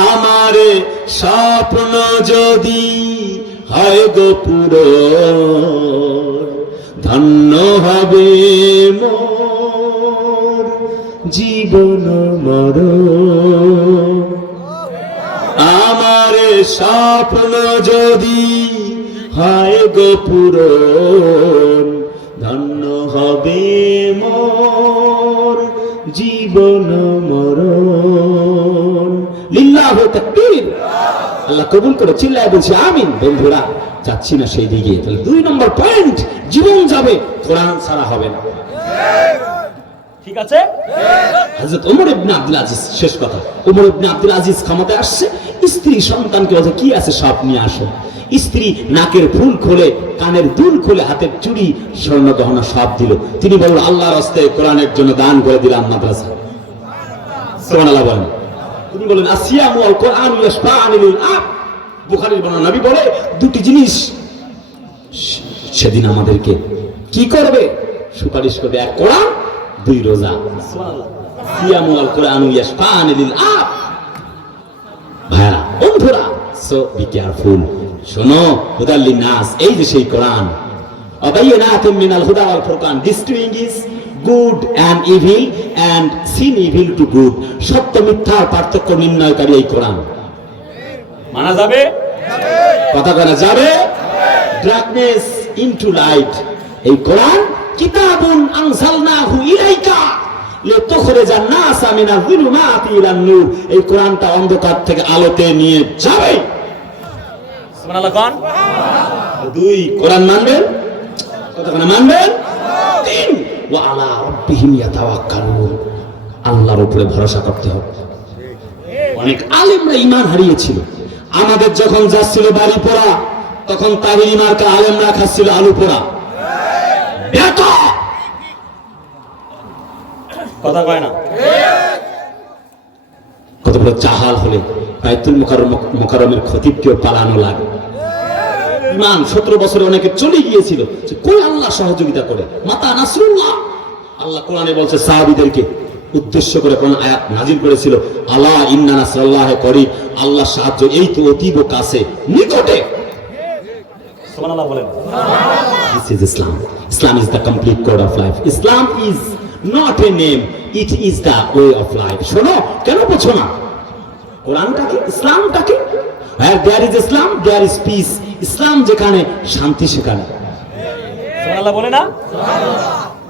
আমারে স্বপ্ন যদি হয় গো পূরণ, ধন্য হবে মোর জীবন মরণ। আমারে স্বপ্ন যদি হয় গো পূরণ, ধন্য হবে মোর জীবন মরণ। লিল্লাহু তাকবীর। আল্লাহ কবুল করে চিল্লায় বলছে আমিন। বন্ধুরা যাচ্ছি না সেই দিকে, তাহলে 2 নম্বর পয়েন্ট, জীবন যাবে, কোরআন ছাড়া হবে না। ঠিক আছে? হযরত ওমর ইবনে আব্দুল আজিজ, শেষ কথা, ওমর ইবনে আব্দুল আজিজ ক্ষমতায় আসছে, স্ত্রী সন্তানকে বলছে কি আছে সব নিয়ে আসো। স্ত্রী নাকের ফুল খোলে, কানের দুল খোলে, হাতের চুড়ি, স্বর্ণ গহনা সব দিল। তিনি বললেন আল্লাহর রাস্তায় কোরআনের জন্য দান করে দিলাম মাদ্রাসা। সুবহানাল্লাহ বলেন। তিনি বলেন আসিয়ামু আল কোরআন ইয়াশফাআনি লিল আব। বুখারীর বর্ণনা, নবী বলে দুটি জিনিস সেদিন আমাদেরকে কি করবে, সুপারিশ করবে, 1 কোরআন, 2 রোজা। সুবহানাল্লাহ। সিয়ামু আল কোরআন ইয়াশফাআনি লিল আব। ভাইরা বন্ধুরা, সো বি কেয়ারফুল। শোনো, হুদাল লিন-নাস, এই যে সেই কোরআন, আবাইয়ানাতুম মিনাল হুদা ওয়াল ফুরকান, distinguish good and evil and sin evil to good, সত্য মিথ্যার পার্থক্য নির্ণয়কারী এই কোরআন। মানা যাবে? কথা করা যাবে? ডার্কনেস ইনটু লাইট, এই কোরআন কিতাবুন আনজালনাহু ইলাইকা লিতুখরিজান নাসা মিনাজ যুলুমাতি ইলান নূর, এই কোরআনটা অন্ধকার থেকে আলোতে নিয়ে যাবে। সুবহানাল্লাহ কোন? দুই, কোরআন মানবেন, কতক্ষণ মানবেন? তিন, ওয়া আলা রাব্বিহিম ইয়াতাওয়াক্কালুন, আল্লাহর উপরে ভরসা করতে হবে। অনেক আলেমরা ঈমান হারিয়েছিল। আমাদের যখন যাচ্ছিল বাড়ি পোড়া, তখন তাহিরি মার্কা আলেমরা খাচ্ছিল আলু পোড়া। কথা কয় না? কত বড় জাহাল হলে বাইতুল মুকাররমের খতিবকেও পালানো লাগে। ইমান 17 বছরে অনেকে চলে গিয়েছিল, কই আল্লাহ সহযোগিতা করে, মাতা নাসরুল্লাহ। আল্লাহ কোরআনে বলছে সাহাবীদেরকে উদ্দেশ্য করে কোন আয়াত নাজিল করেছিল, আলা ইন্না নাসরাল্লাহি করিব, আল্লাহর সাহায্য এই তো অতীব কাছে, নিকটে। সুবহানাল্লাহ বলেন। This is Islam. Islam is the complete code of life. Islam is not a name, it is the way of life. শোনো, কেন বুঝছো না? কোরআনটা কি, ইসলামটা কি? Where there is Islam, there is peace. ইসলাম যেখানে, শান্তি সেখানে। সুবহানাল্লাহ বলে না?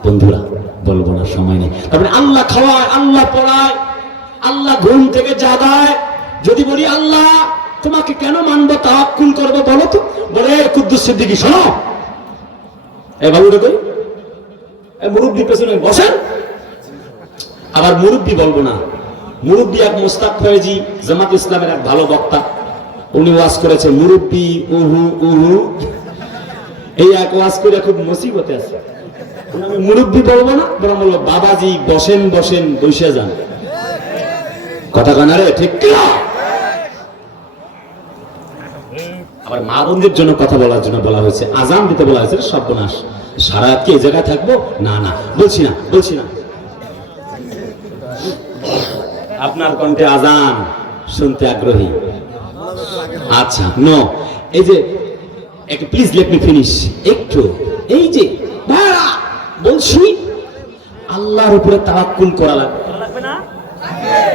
বন্ধুরা বলবো না, সময় নেই। তারপরে আল্লাহ খাওয়ায়, আল্লাহ পড়ায়, আল্লাহ ঘুম থেকে জাগায়। যদি বলি আল্লাহ তোমাকে কেন মানবো, তাওয়াক্কুল করবো, বলো তো। বলে কুদ্দুস সিদ্দিকী শোনো, এই বাবুটা কই, এই মুরব্বি পেছনে বসেন। আবার মুরব্বি বলবো না, মুরব্বি এক মুস্তাক ফয়েজি, জামাত ইসলামের এক ভালো বক্তা, উনি ওয়াজ করেছে মুরব্বি উহু উহু, এই এক ওয়াজ করে খুব মুসিবতে আছে। আমি মুরব্বি বলবো না, বরং বলবো বাবাজি বসেন বসেন, বসে যান। কথা কানা রে, ঠিক কি? আবার মা বোনদের জন্য কথা বলার জন্য বলা হয়েছে, আজান দিতে বলা হয়েছে। সর্বনাশ, সারা রাত কি এই জায়গায় থাকবো? না না, বলছি না, বলছি না। আপনার কণ্ঠে আজান শুনতে আগ্রহী। আচ্ছা, নো, এই যে প্লিজ লেট মি ফিনিশ একটু। এই যে ভাইরা বলছি, আল্লাহর উপরে তাওয়াক্কুল করা লাগবে না?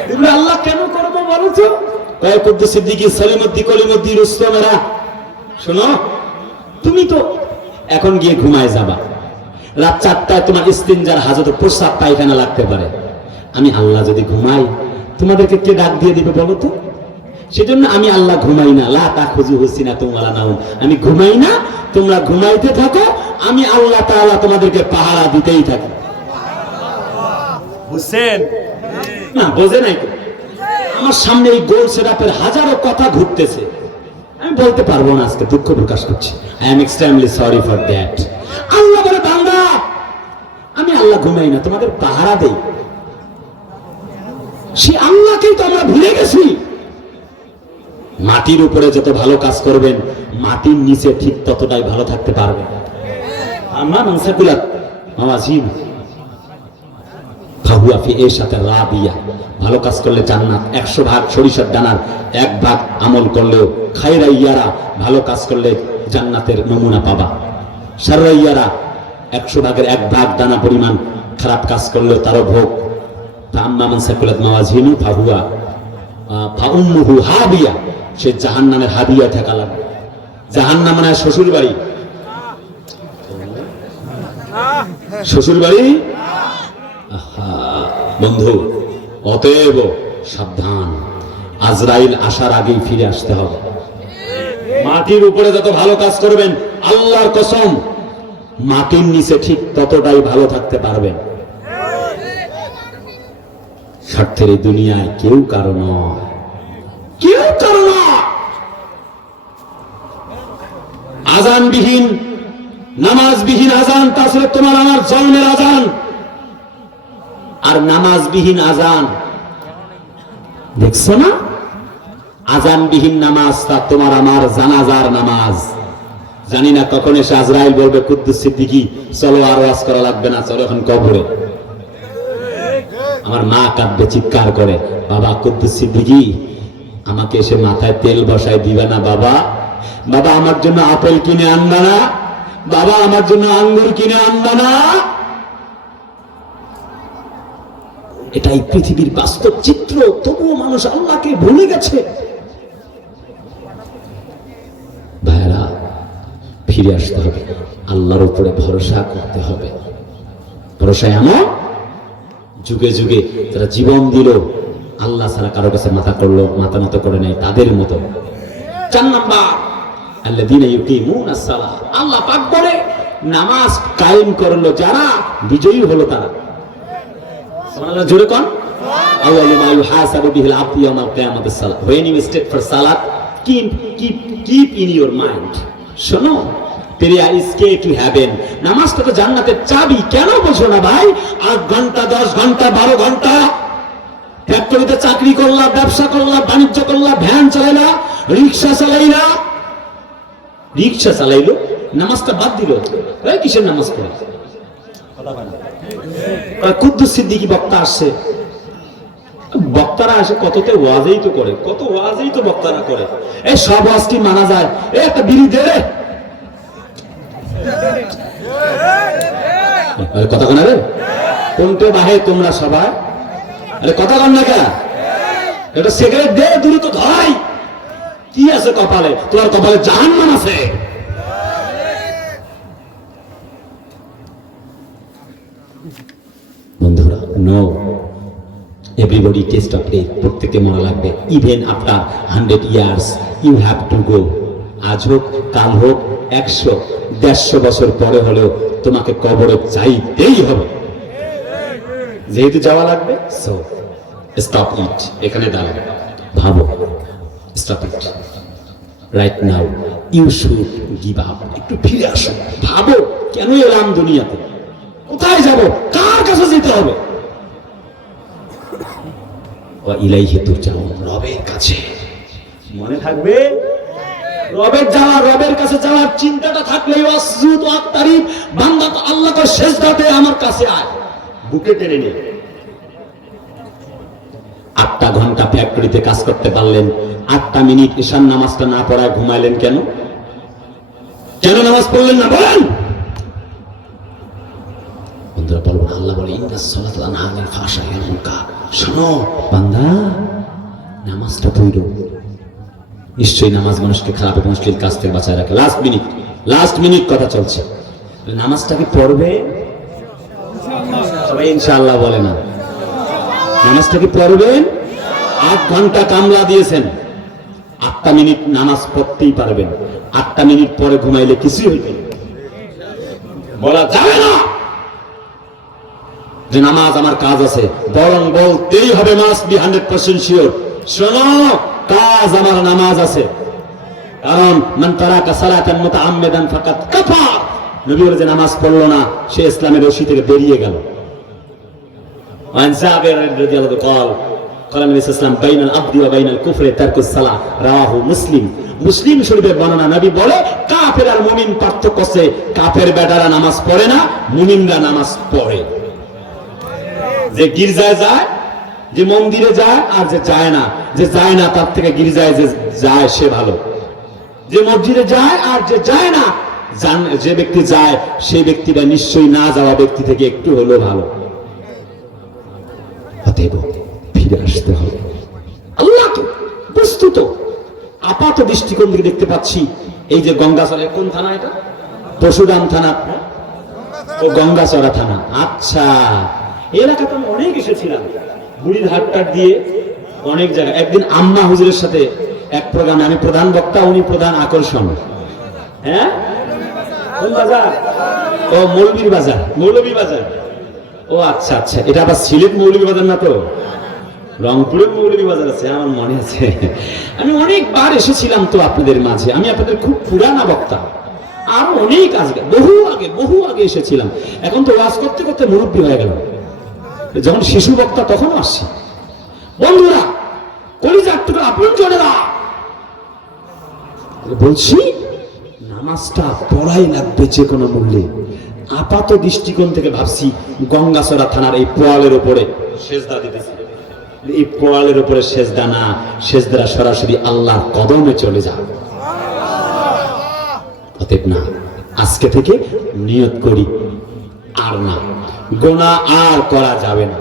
তুমি আল্লাহ কেন করবো বলো তো? কুদ্দুস সিদ্দিকী, সলিমুদ্দিন, কলিমুদ্দিন, রুস্তমেরা, শোনো, তুমি তো এখন গিয়ে ঘুমায় যাবা। রাত 4টায় তোমার ইস্তিনজার হাজত, প্রস্রাব পায়খানা লাগতে পারে। আমি আল্লাহ যদি ঘুমাই, তোমাদেরকে কে ডাক দিয়ে দিবে বলো তো? সেজন্য আমি আল্লাহ ঘুমাই না, লা তাখুযুহু সিনাতুন ওয়ালা নাওম, আমি ঘুমাই না, তোমরা ঘুমাইতে থাকো, আমি আল্লাহ তাআলা তোমাদেরকে পাহারা দিতেই থাকি। বুঝছেন না? বোঝে নাই? আমার সামনে এই গোল সেটআপের হাজারো কথা ঘুরতেছে, আমি বলতে পারবো না, আজকে দুঃখ প্রকাশ করছি। I am extremely sorry for that. আল্লাহ বলে বান্দা, আমি আল্লাহ ঘুমাই না, তোমাদের পাহারা দেই। সে আল্লাহকেই তো আমরা ভুলে গেছি। মাটির উপরে যত ভালো কাজ করবেন, মাটির নিচে ঠিক ততটাই ভালো থাকতে পারবেন। আমার মানসাকুলাত মাওয়াজিন ফাহুয়া ফি এশাতে রাবিয়া, ভালো কাজ করলে জান্নাত। 100 ভাগ সরিষার দানার 1 ভাগ আমল করলেও খায়রাইয়ারা, ভালো কাজ করলে জান্নাতের নমুনা পাবা। শাররাইয়ারা 100 ভাগের 1 ভাগ দানা পরিমাণ খারাপ কাজ করলেও তারও ভোগ। আম্মা মান সাকুলাত মাওয়াজিনু ফাহুয়া ফাউম্মুহু হাবিয়া, সে জাহান্নামের হাবিয়া ঠেকা লাগবে। জাহান্নাম মানে শ্বশুর বাড়ি, শ্বশুর বাড়ি। বন্ধু, অতএব সাবধান, আজরাইল আসার আগেই ফিরে আসতে হবে। মাটির উপরে যত ভালো কাজ করবেন, আল্লাহর কসম, মাটির নিচে ঠিক ততটাই ভালো থাকতে পারবেন। স্বার্থের এই দুনিয়ায় কেউ কারো নয়, কেউ কারো নয়। আজানবিহীন, নামাজবিহীন আজান, তাছাড়া তোমার আমার জন্মের আজান, আর নামাজবিহীন আজান, দেখছো না? আজানবিহীন নামাজ, তা তোমার আমার জানাজার নামাজ। জানি না কখন এসে আজরাইল বলবে, কুদ্দুস সিদ্দিকী চলো, আর ওয়াজ করা লাগবে না, চলো এখন কবরে। আমার মা কাঁদবে, চিৎকার করে, বাবা কুদ্দুস সিদ্দিকী আমাকে এসে মাথায় তেল বসায় দিবে না বাবা? বাবা আমার জন্য আপেল কিনে আনবা না? বাবা আমার জন্য আঙ্গুর কিনে আনবা না? এটাই পৃথিবীর বাস্তব চিত্র। তবুও মানুষ আল্লাহকে ভুলে গেছে। ভাইরা, ফিরে আসতে হবে, আল্লাহর উপরে ভরসা করতে হবে। ভরসা এমন যুগে যুগে যারা জীবন দিল, আল্লাহ ছাড়া কারো কাছে মাথা নত করে নাই, তাদের মতো। 4 নাম্বার, আল্লাযীনা ইউকিমুনাস সালাহ, আল্লাহ পাক বলে নামাজ কায়েম করলো যারা, বিজয়ী হলো তারা। সুবহানাল্লাহ, জোরে কোন। আউয়ালু মা ইউহাসাবু বিহিল আবদু ইয়াওমাল কিয়ামাতিস সালাহ। When you step for salat, keep in your mind, শোনো, তেরে আইসকে টু হেভেন, নামাজটা তো জান্নাতের চাবি। কেন বলছো না ভাই? 8 ঘন্টা 10 ঘন্টা 12 ঘন্টা ফ্যাক্টরিতে চাকরি করলা, ব্যবসা করলা, বাণিজ্য করলা, ভ্যান চালাইলা, রিক্সা চালাইলা, রিক্সা চালাইলো, নামাজটা বাদ দিল, এই কিসের নামাজ পড়ে? কুদ্দুস সিদ্দিকী বক্তা আসছে, বক্তারা আসে কততে ওয়াজই তো করে, কত ওয়াজই তো বক্তারা করে। এই সব ওয়াজ কি মানা যায়? এই একটা বিড়ি দে রে, কথা কন রে, কোনটা বাহে তোমরা সবাই? আরে কথা কন না কেন? এটা সিগারেট দে, দূরে তো ধরাই। কি আছে কপালে? তোমার কপালে জাহান্নাম আছে। বন্ধুরা, no, everybody taste of death, প্রত্যেকে মরা লাগবে। Even after 100 years you have to go. আজ হোক, কাল হোক, 100, 150 বছর পরে হলেও তোমাকে কবরে যাইতেই হবে। যেহেতু যাওয়া লাগবে, সো স্টপ ইট। এখানে দাঁড়াবে, ভাবো, stop it right now. You should give up. একটু ফিরে আসো, ভাবো, কেন এলাম দুনিয়াতে? কোথায় যাব? কার কাছে যেতে হবে? ইলাইহি তুরজাউন, রবের কাছে। মনে থাকবে, রবের যাওয়া, রবের কাছে যাওয়ার চিন্তাটা থাকলে ওয়াসজুদ ওয়াক্তারিব, বান্দা তো আল্লাহকে সিজদাতে আমার কাছে আয়, বুকে টেনে নে। 8টা ঘন্টা ফ্যাক্টরিতে কাজ করতে পারলেন, 8টা মিনিট ঈশান নামাজটা না পড়ায় ঘুমাইলেন কেন? কেন নামাজ পড়লেন না বলেন? বন্ধুরা বলবেন, আল্লাহ বলে ইন্নাস সালাতা তানহা আনিল ফাহশাই ওয়াল মুনকার। শোনো বান্দা, নামাজটা পড়ো। নিশ্চয়ই নামাজ মানুষকে খারাপ এবং অশ্লীল কাজ থেকে বাঁচায় রাখে। লাস্ট মিনিট কথা চলছে, নামাজটা কি পড়বে? সবাই ইনশাআল্লাহ বলে না। নামাজটা কি পড়বেন? 8 ঘন্টা কামলা দিয়েছেন, 8টা মিনিট নামাজ পড়তেই পারবেন। 8টা মিনিট পরে ঘুমাইলে কিছুই হইবে না, বলা যাবে না যে নামাজ আমার কাজ আছে, বরং বলতেই হবে মাস্ট বি 100% শিওর, শোনো, কাজ আমার নামাজ আছে। কারণ মান তারাকা সালাতান মুতাআম্মিদান ফাকাত কাফার। নবী বলে যে নামাজ পড়লো না, সে ইসলামের রশি থেকে বেরিয়ে গেল। ওয়ান জাবির রাদিয়াল্লাহু ক্বাল ক্বালা নবী সাল্লাল্লাহু আলাইহি বাইনাল আবদি ওয়া বাইনাল কুফরি তারকুস সালাহ, রাওয়াহু মুসলিম। মুসলিম শরীফের বর্ণনা, নবী বলে কাফের আর মুমিন পার্থক্য আছে, কাফের বেটারা নামাজ পড়ে না, মুমিনরা নামাজ পড়ে। যে গির্জায় যায়, যে মন্দিরে যায়, আর যে যায় না, যে যায় না তার থেকে গির্জায় যে যায় সে ভালো। যে মসজিদে যায় আর যে যায় না, যে ব্যক্তি যায় সেই ব্যক্তিটা নিশ্চয়ই না যাওয়া ব্যক্তি থেকে একটু হলেও ভালো। অতএব ফিরে আসতে হবে। আল্লাহ তো বস্তুত আপাত দৃষ্টিকোণ থেকে দেখতে পাচ্ছি, এই যে গঙ্গাচড়া, কোন থানা এটা? পরশুরাম থানা ও গঙ্গাচড়া থানা। আচ্ছা, এলাকাতে আমি অনেক এসেছিলাম, বুড়ির হাটটার দিয়ে অনেক জায়গায়। একদিন আম্মা হুজুরের সাথে এক প্রোগ্রামে আমি প্রধান বক্তা, উনি প্রধান আকর্ষণ। হ্যাঁ, কোন বাজার? ও মৌলভীর বাজার, মৌলভী বাজার। ও আচ্ছা আচ্ছা, এটা আবার সিলেট মৌলভী বাজার না তো? রংপুরের মৌলভী বাজার আছে, আমার মনে আছে। আমি অনেকবার এসেছিলাম তো আপনাদের মাঝে। আমি আপনাদের খুব পুরানা বক্তা, আরো অনেক আগে, বহু আগে এসেছিলাম। এখন তো ওয়াজ করতে করতে মুরব্বী হয়ে গেল। যখন শিশু বক্তা তখনও আসছি। বন্ধুরা, কলিজার টুকরা আপনজনেরা, বলছি নামাজটা পড়াই লাগবে যে কোনো মূল্যে। আপাত দৃষ্টিকোণ থেকে ভাবছি গঙ্গাচড়া থানার এই পোয়ালের উপরে সেজদা দিতেছি। এই পোয়ালের উপরে সেজদা না, সেজদারা সরাসরি আল্লাহর কদমে চলে যাবে। অতএব না, আজকে থেকে নিয়ত করি আর না, গোনা আর করা যাবে না।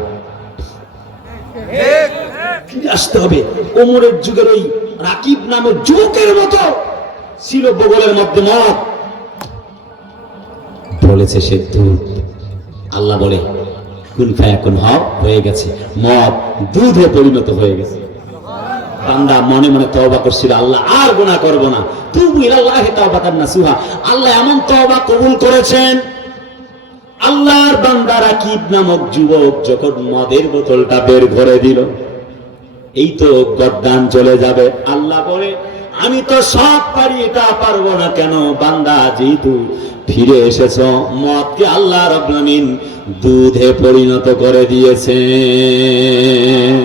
আসতে হবে ওমরের যুগের ওই রাকিব নামের যুবকের মতো ছিল, বগলের মধ্যে মত বলেছে সে দূত। আল্লাহ বলে কুন ফায়াকুন হয়ে গেছে, মদ দুধে পরিণত হয়ে গেছে। বান্দা মনে মনে তওবা করছিল, আল্লাহ আর গুনাহ করব না, তুবু ইলাল্লাহি তাওবাতান নাসুহা। আল্লাহ এমন তওবা কবুল করেছেন। আল্লাহর বান্দা রাকিব নামক যুবক যখন মদের বোতলটা বের করে দিল, এই তো গর্দান চলে যাবে। আল্লাহ বলে, আমি তো সব পারি, এটা পারবো না কেন? বান্দা যেহেতু ফিরে এসেছ, মদকে আল্লাহ রাব্বুল আমিন দুধে পরিণত করে দিয়েছেন।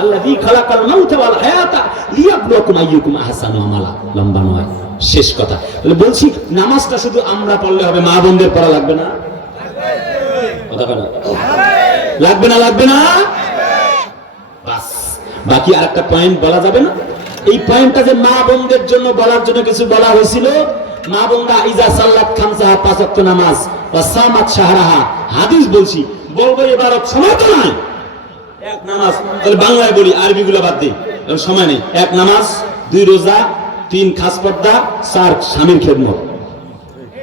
আল্লাযী খালাকাল মাউতা ওয়াল হায়াতা লিয়াবলুয়াকুম আইয়ুকুম আহসানু আমালা। লম্বা নয়, শেষ কথা। তাহলে বলছি, নামাজটা শুধু আমরা পড়লে হবে, মা বোনদের পড়া লাগবে না? কথা বলো, লাগবে না? লাগবে না? বাস, বাকি আরেকটা পয়েন্ট বলা যাবে না? এই পয়েন্টটা যে মা বোনদের জন্য বলার জন্য কিছু বলা হয়েছিল। মা বোনরা ইজা সাল্লাত খামসাহা, পাঁচ ওয়াক্ত নামাজ, ওয়া সামাত শাহরাহা, হাদিস বলছি, বলবো এবার সময় তো নাই। এক নামাজ, তাহলে বাংলায় বলি, আরবি গুলো বাদ দিই, সময় নেই। এক নামাজ, 2 রোজা, 3 খাস পর্দা, 4 স্বামীর খেদমত।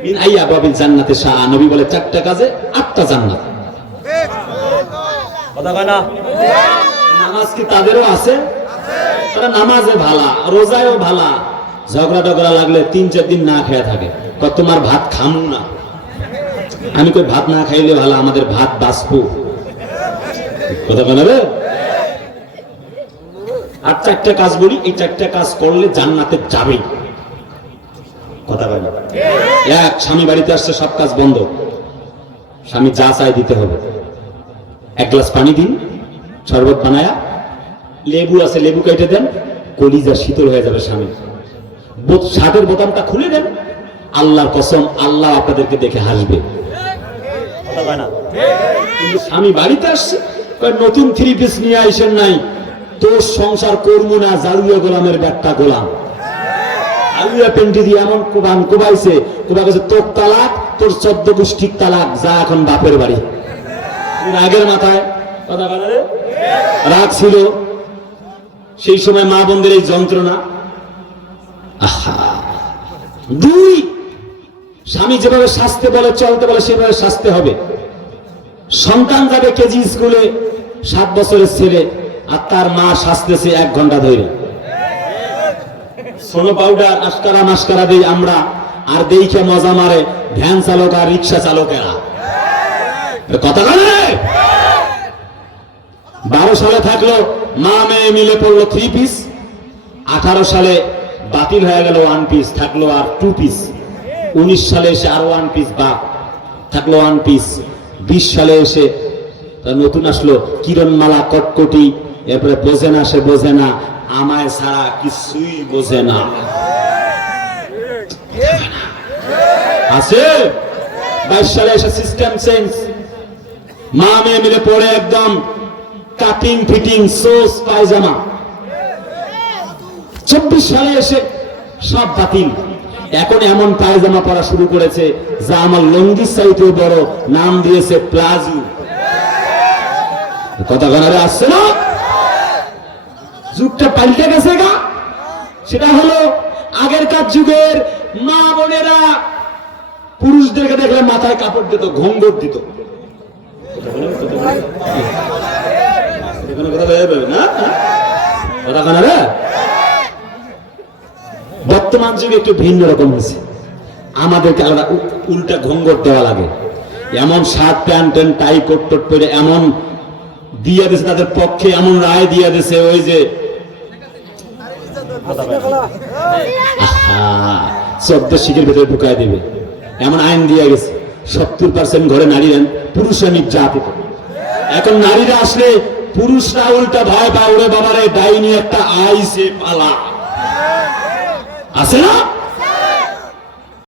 মিন আইয়া বাবিল জান্নাতে শাহ, নবী বলে 4টা কাজে 8টা জান্নাত। কথা কয় না? নামাজ কি তাদেরও আছে? তারা নামাজে ভালা, রোজায়ও ভালা, ঝগড়া টগড়া লাগলে 3-4 দিন না খেয়ে থাকে। তোমার ভাত খামু না। আমি কই ভাত না খাইলে ভালো, আমাদের ভাত বাঁচবো। কথা বলে। আর 4টা কাজ বলি, এই 4টা কাজ করলে জান্নাতে যাবে। কথা বলে। এক, স্বামী বাড়িতে আসছে, সব কাজ বন্ধ, স্বামী যা চাই দিতে হবে। 1 গ্লাস পানি দিন, শরবত বানায়া, লেবু আছে লেবু কেটে দেন, কলিজা শীতল হয়ে যাবে স্বামী। শার্টের বোতামটা খুলে দেন, আল্লাহর কসম আল্লাহ আপনাদেরকে দেখে হাসবে। কিন্তু স্বামী বাড়িতে আসছে, নতুন 3 পিস নিয়ে আইসেন নাই, তোর সংসার করবো না, জারুয়া গোলামের ব্যাগটা গোলাম। আলুয়া পেন্টি দিয়ে এমন কোবান কোবাইছে, কোবা গেছে তোর তালাক, তোর 14 গোষ্ঠীর তালাক, যা এখন বাপের বাড়ি। রাগের মাথায় কথা বলে রাগ ছিল সেই সময়, মা বোনদের এই যন্ত্রণা। 2, স্বামী যেভাবে শাস্তে বলে, চলতে বলে, সেভাবে শাস্তে হবে। সন্তান যাবে কেজি স্কুলে, 7 বছরের ছেলে, আর তার মা শাস্তেছে 1 ঘন্টা ধরে। সোনো পাউডার আশকারা মাস্কারা দেই আমরা, আর দেখে মজা মারে ভ্যান চালক আর রিক্সা চালকেরা। কথা বলে। 12 সালে থাকলো, মা মেয়ে মিলে পড়লো 3 পিস। 18 সালে বাতিল হয়ে গেল 1 পিস, থাকলো আর 2 পিস। 19 সালে এসে আরো 1 পিস বাদ, থাকলো 1 পিস। 20 সালে এসে নতুন আসলো কিরণমালা, কটকটি, এরপরে বোঝে না, সে বোঝে না, আমায় ছাড়া কিছুই বোঝে না। আছে 22 সালে এসে সিস্টেম চেঞ্জ, মা মেয়ে মিলে পড়ে একদম কাটিং ফিটিং সোস পায়জামা। 24 সালে এসে সব বাতিল, এখন এমন পায়জামা পরা শুরু করেছে যা আমার লঙ্গির চাইতে বড়, নাম দিয়েছে প্লাজো। কথা বলারে আসছে না? যুগটা পাল্টে গেছে গা। সেটা হলো আগেরকার যুগের মা বোনেরা পুরুষদেরকে দেখলে মাথায় কাপড় দিত, ঘোঙ্গর দিত। বর্তমান যুগে একটু ভিন্ন রকম হয়েছে, আমাদেরকে আলাদা উল্টা ঘোঙ্গর দেওয়া লাগে। এমন শার্ট প্যান্ট টাই কোট টোট পরে এমন দিয়ে দিয়েছে, তাদের পক্ষে এমন রায় দিয়ে দিয়েছে, ওই যে 14 শিখের ভেতরে ঢুকায় দেবে এমন আইন দিয়ে গেছে। 70% ঘরে নারী পুরুষরা নির্যাতিত। এখন নারীরা আসলে পুরুষরা উল্টা ভয় পায়, ওরে বাবারে ডাইনি একটা আইসে পালা। আছে না?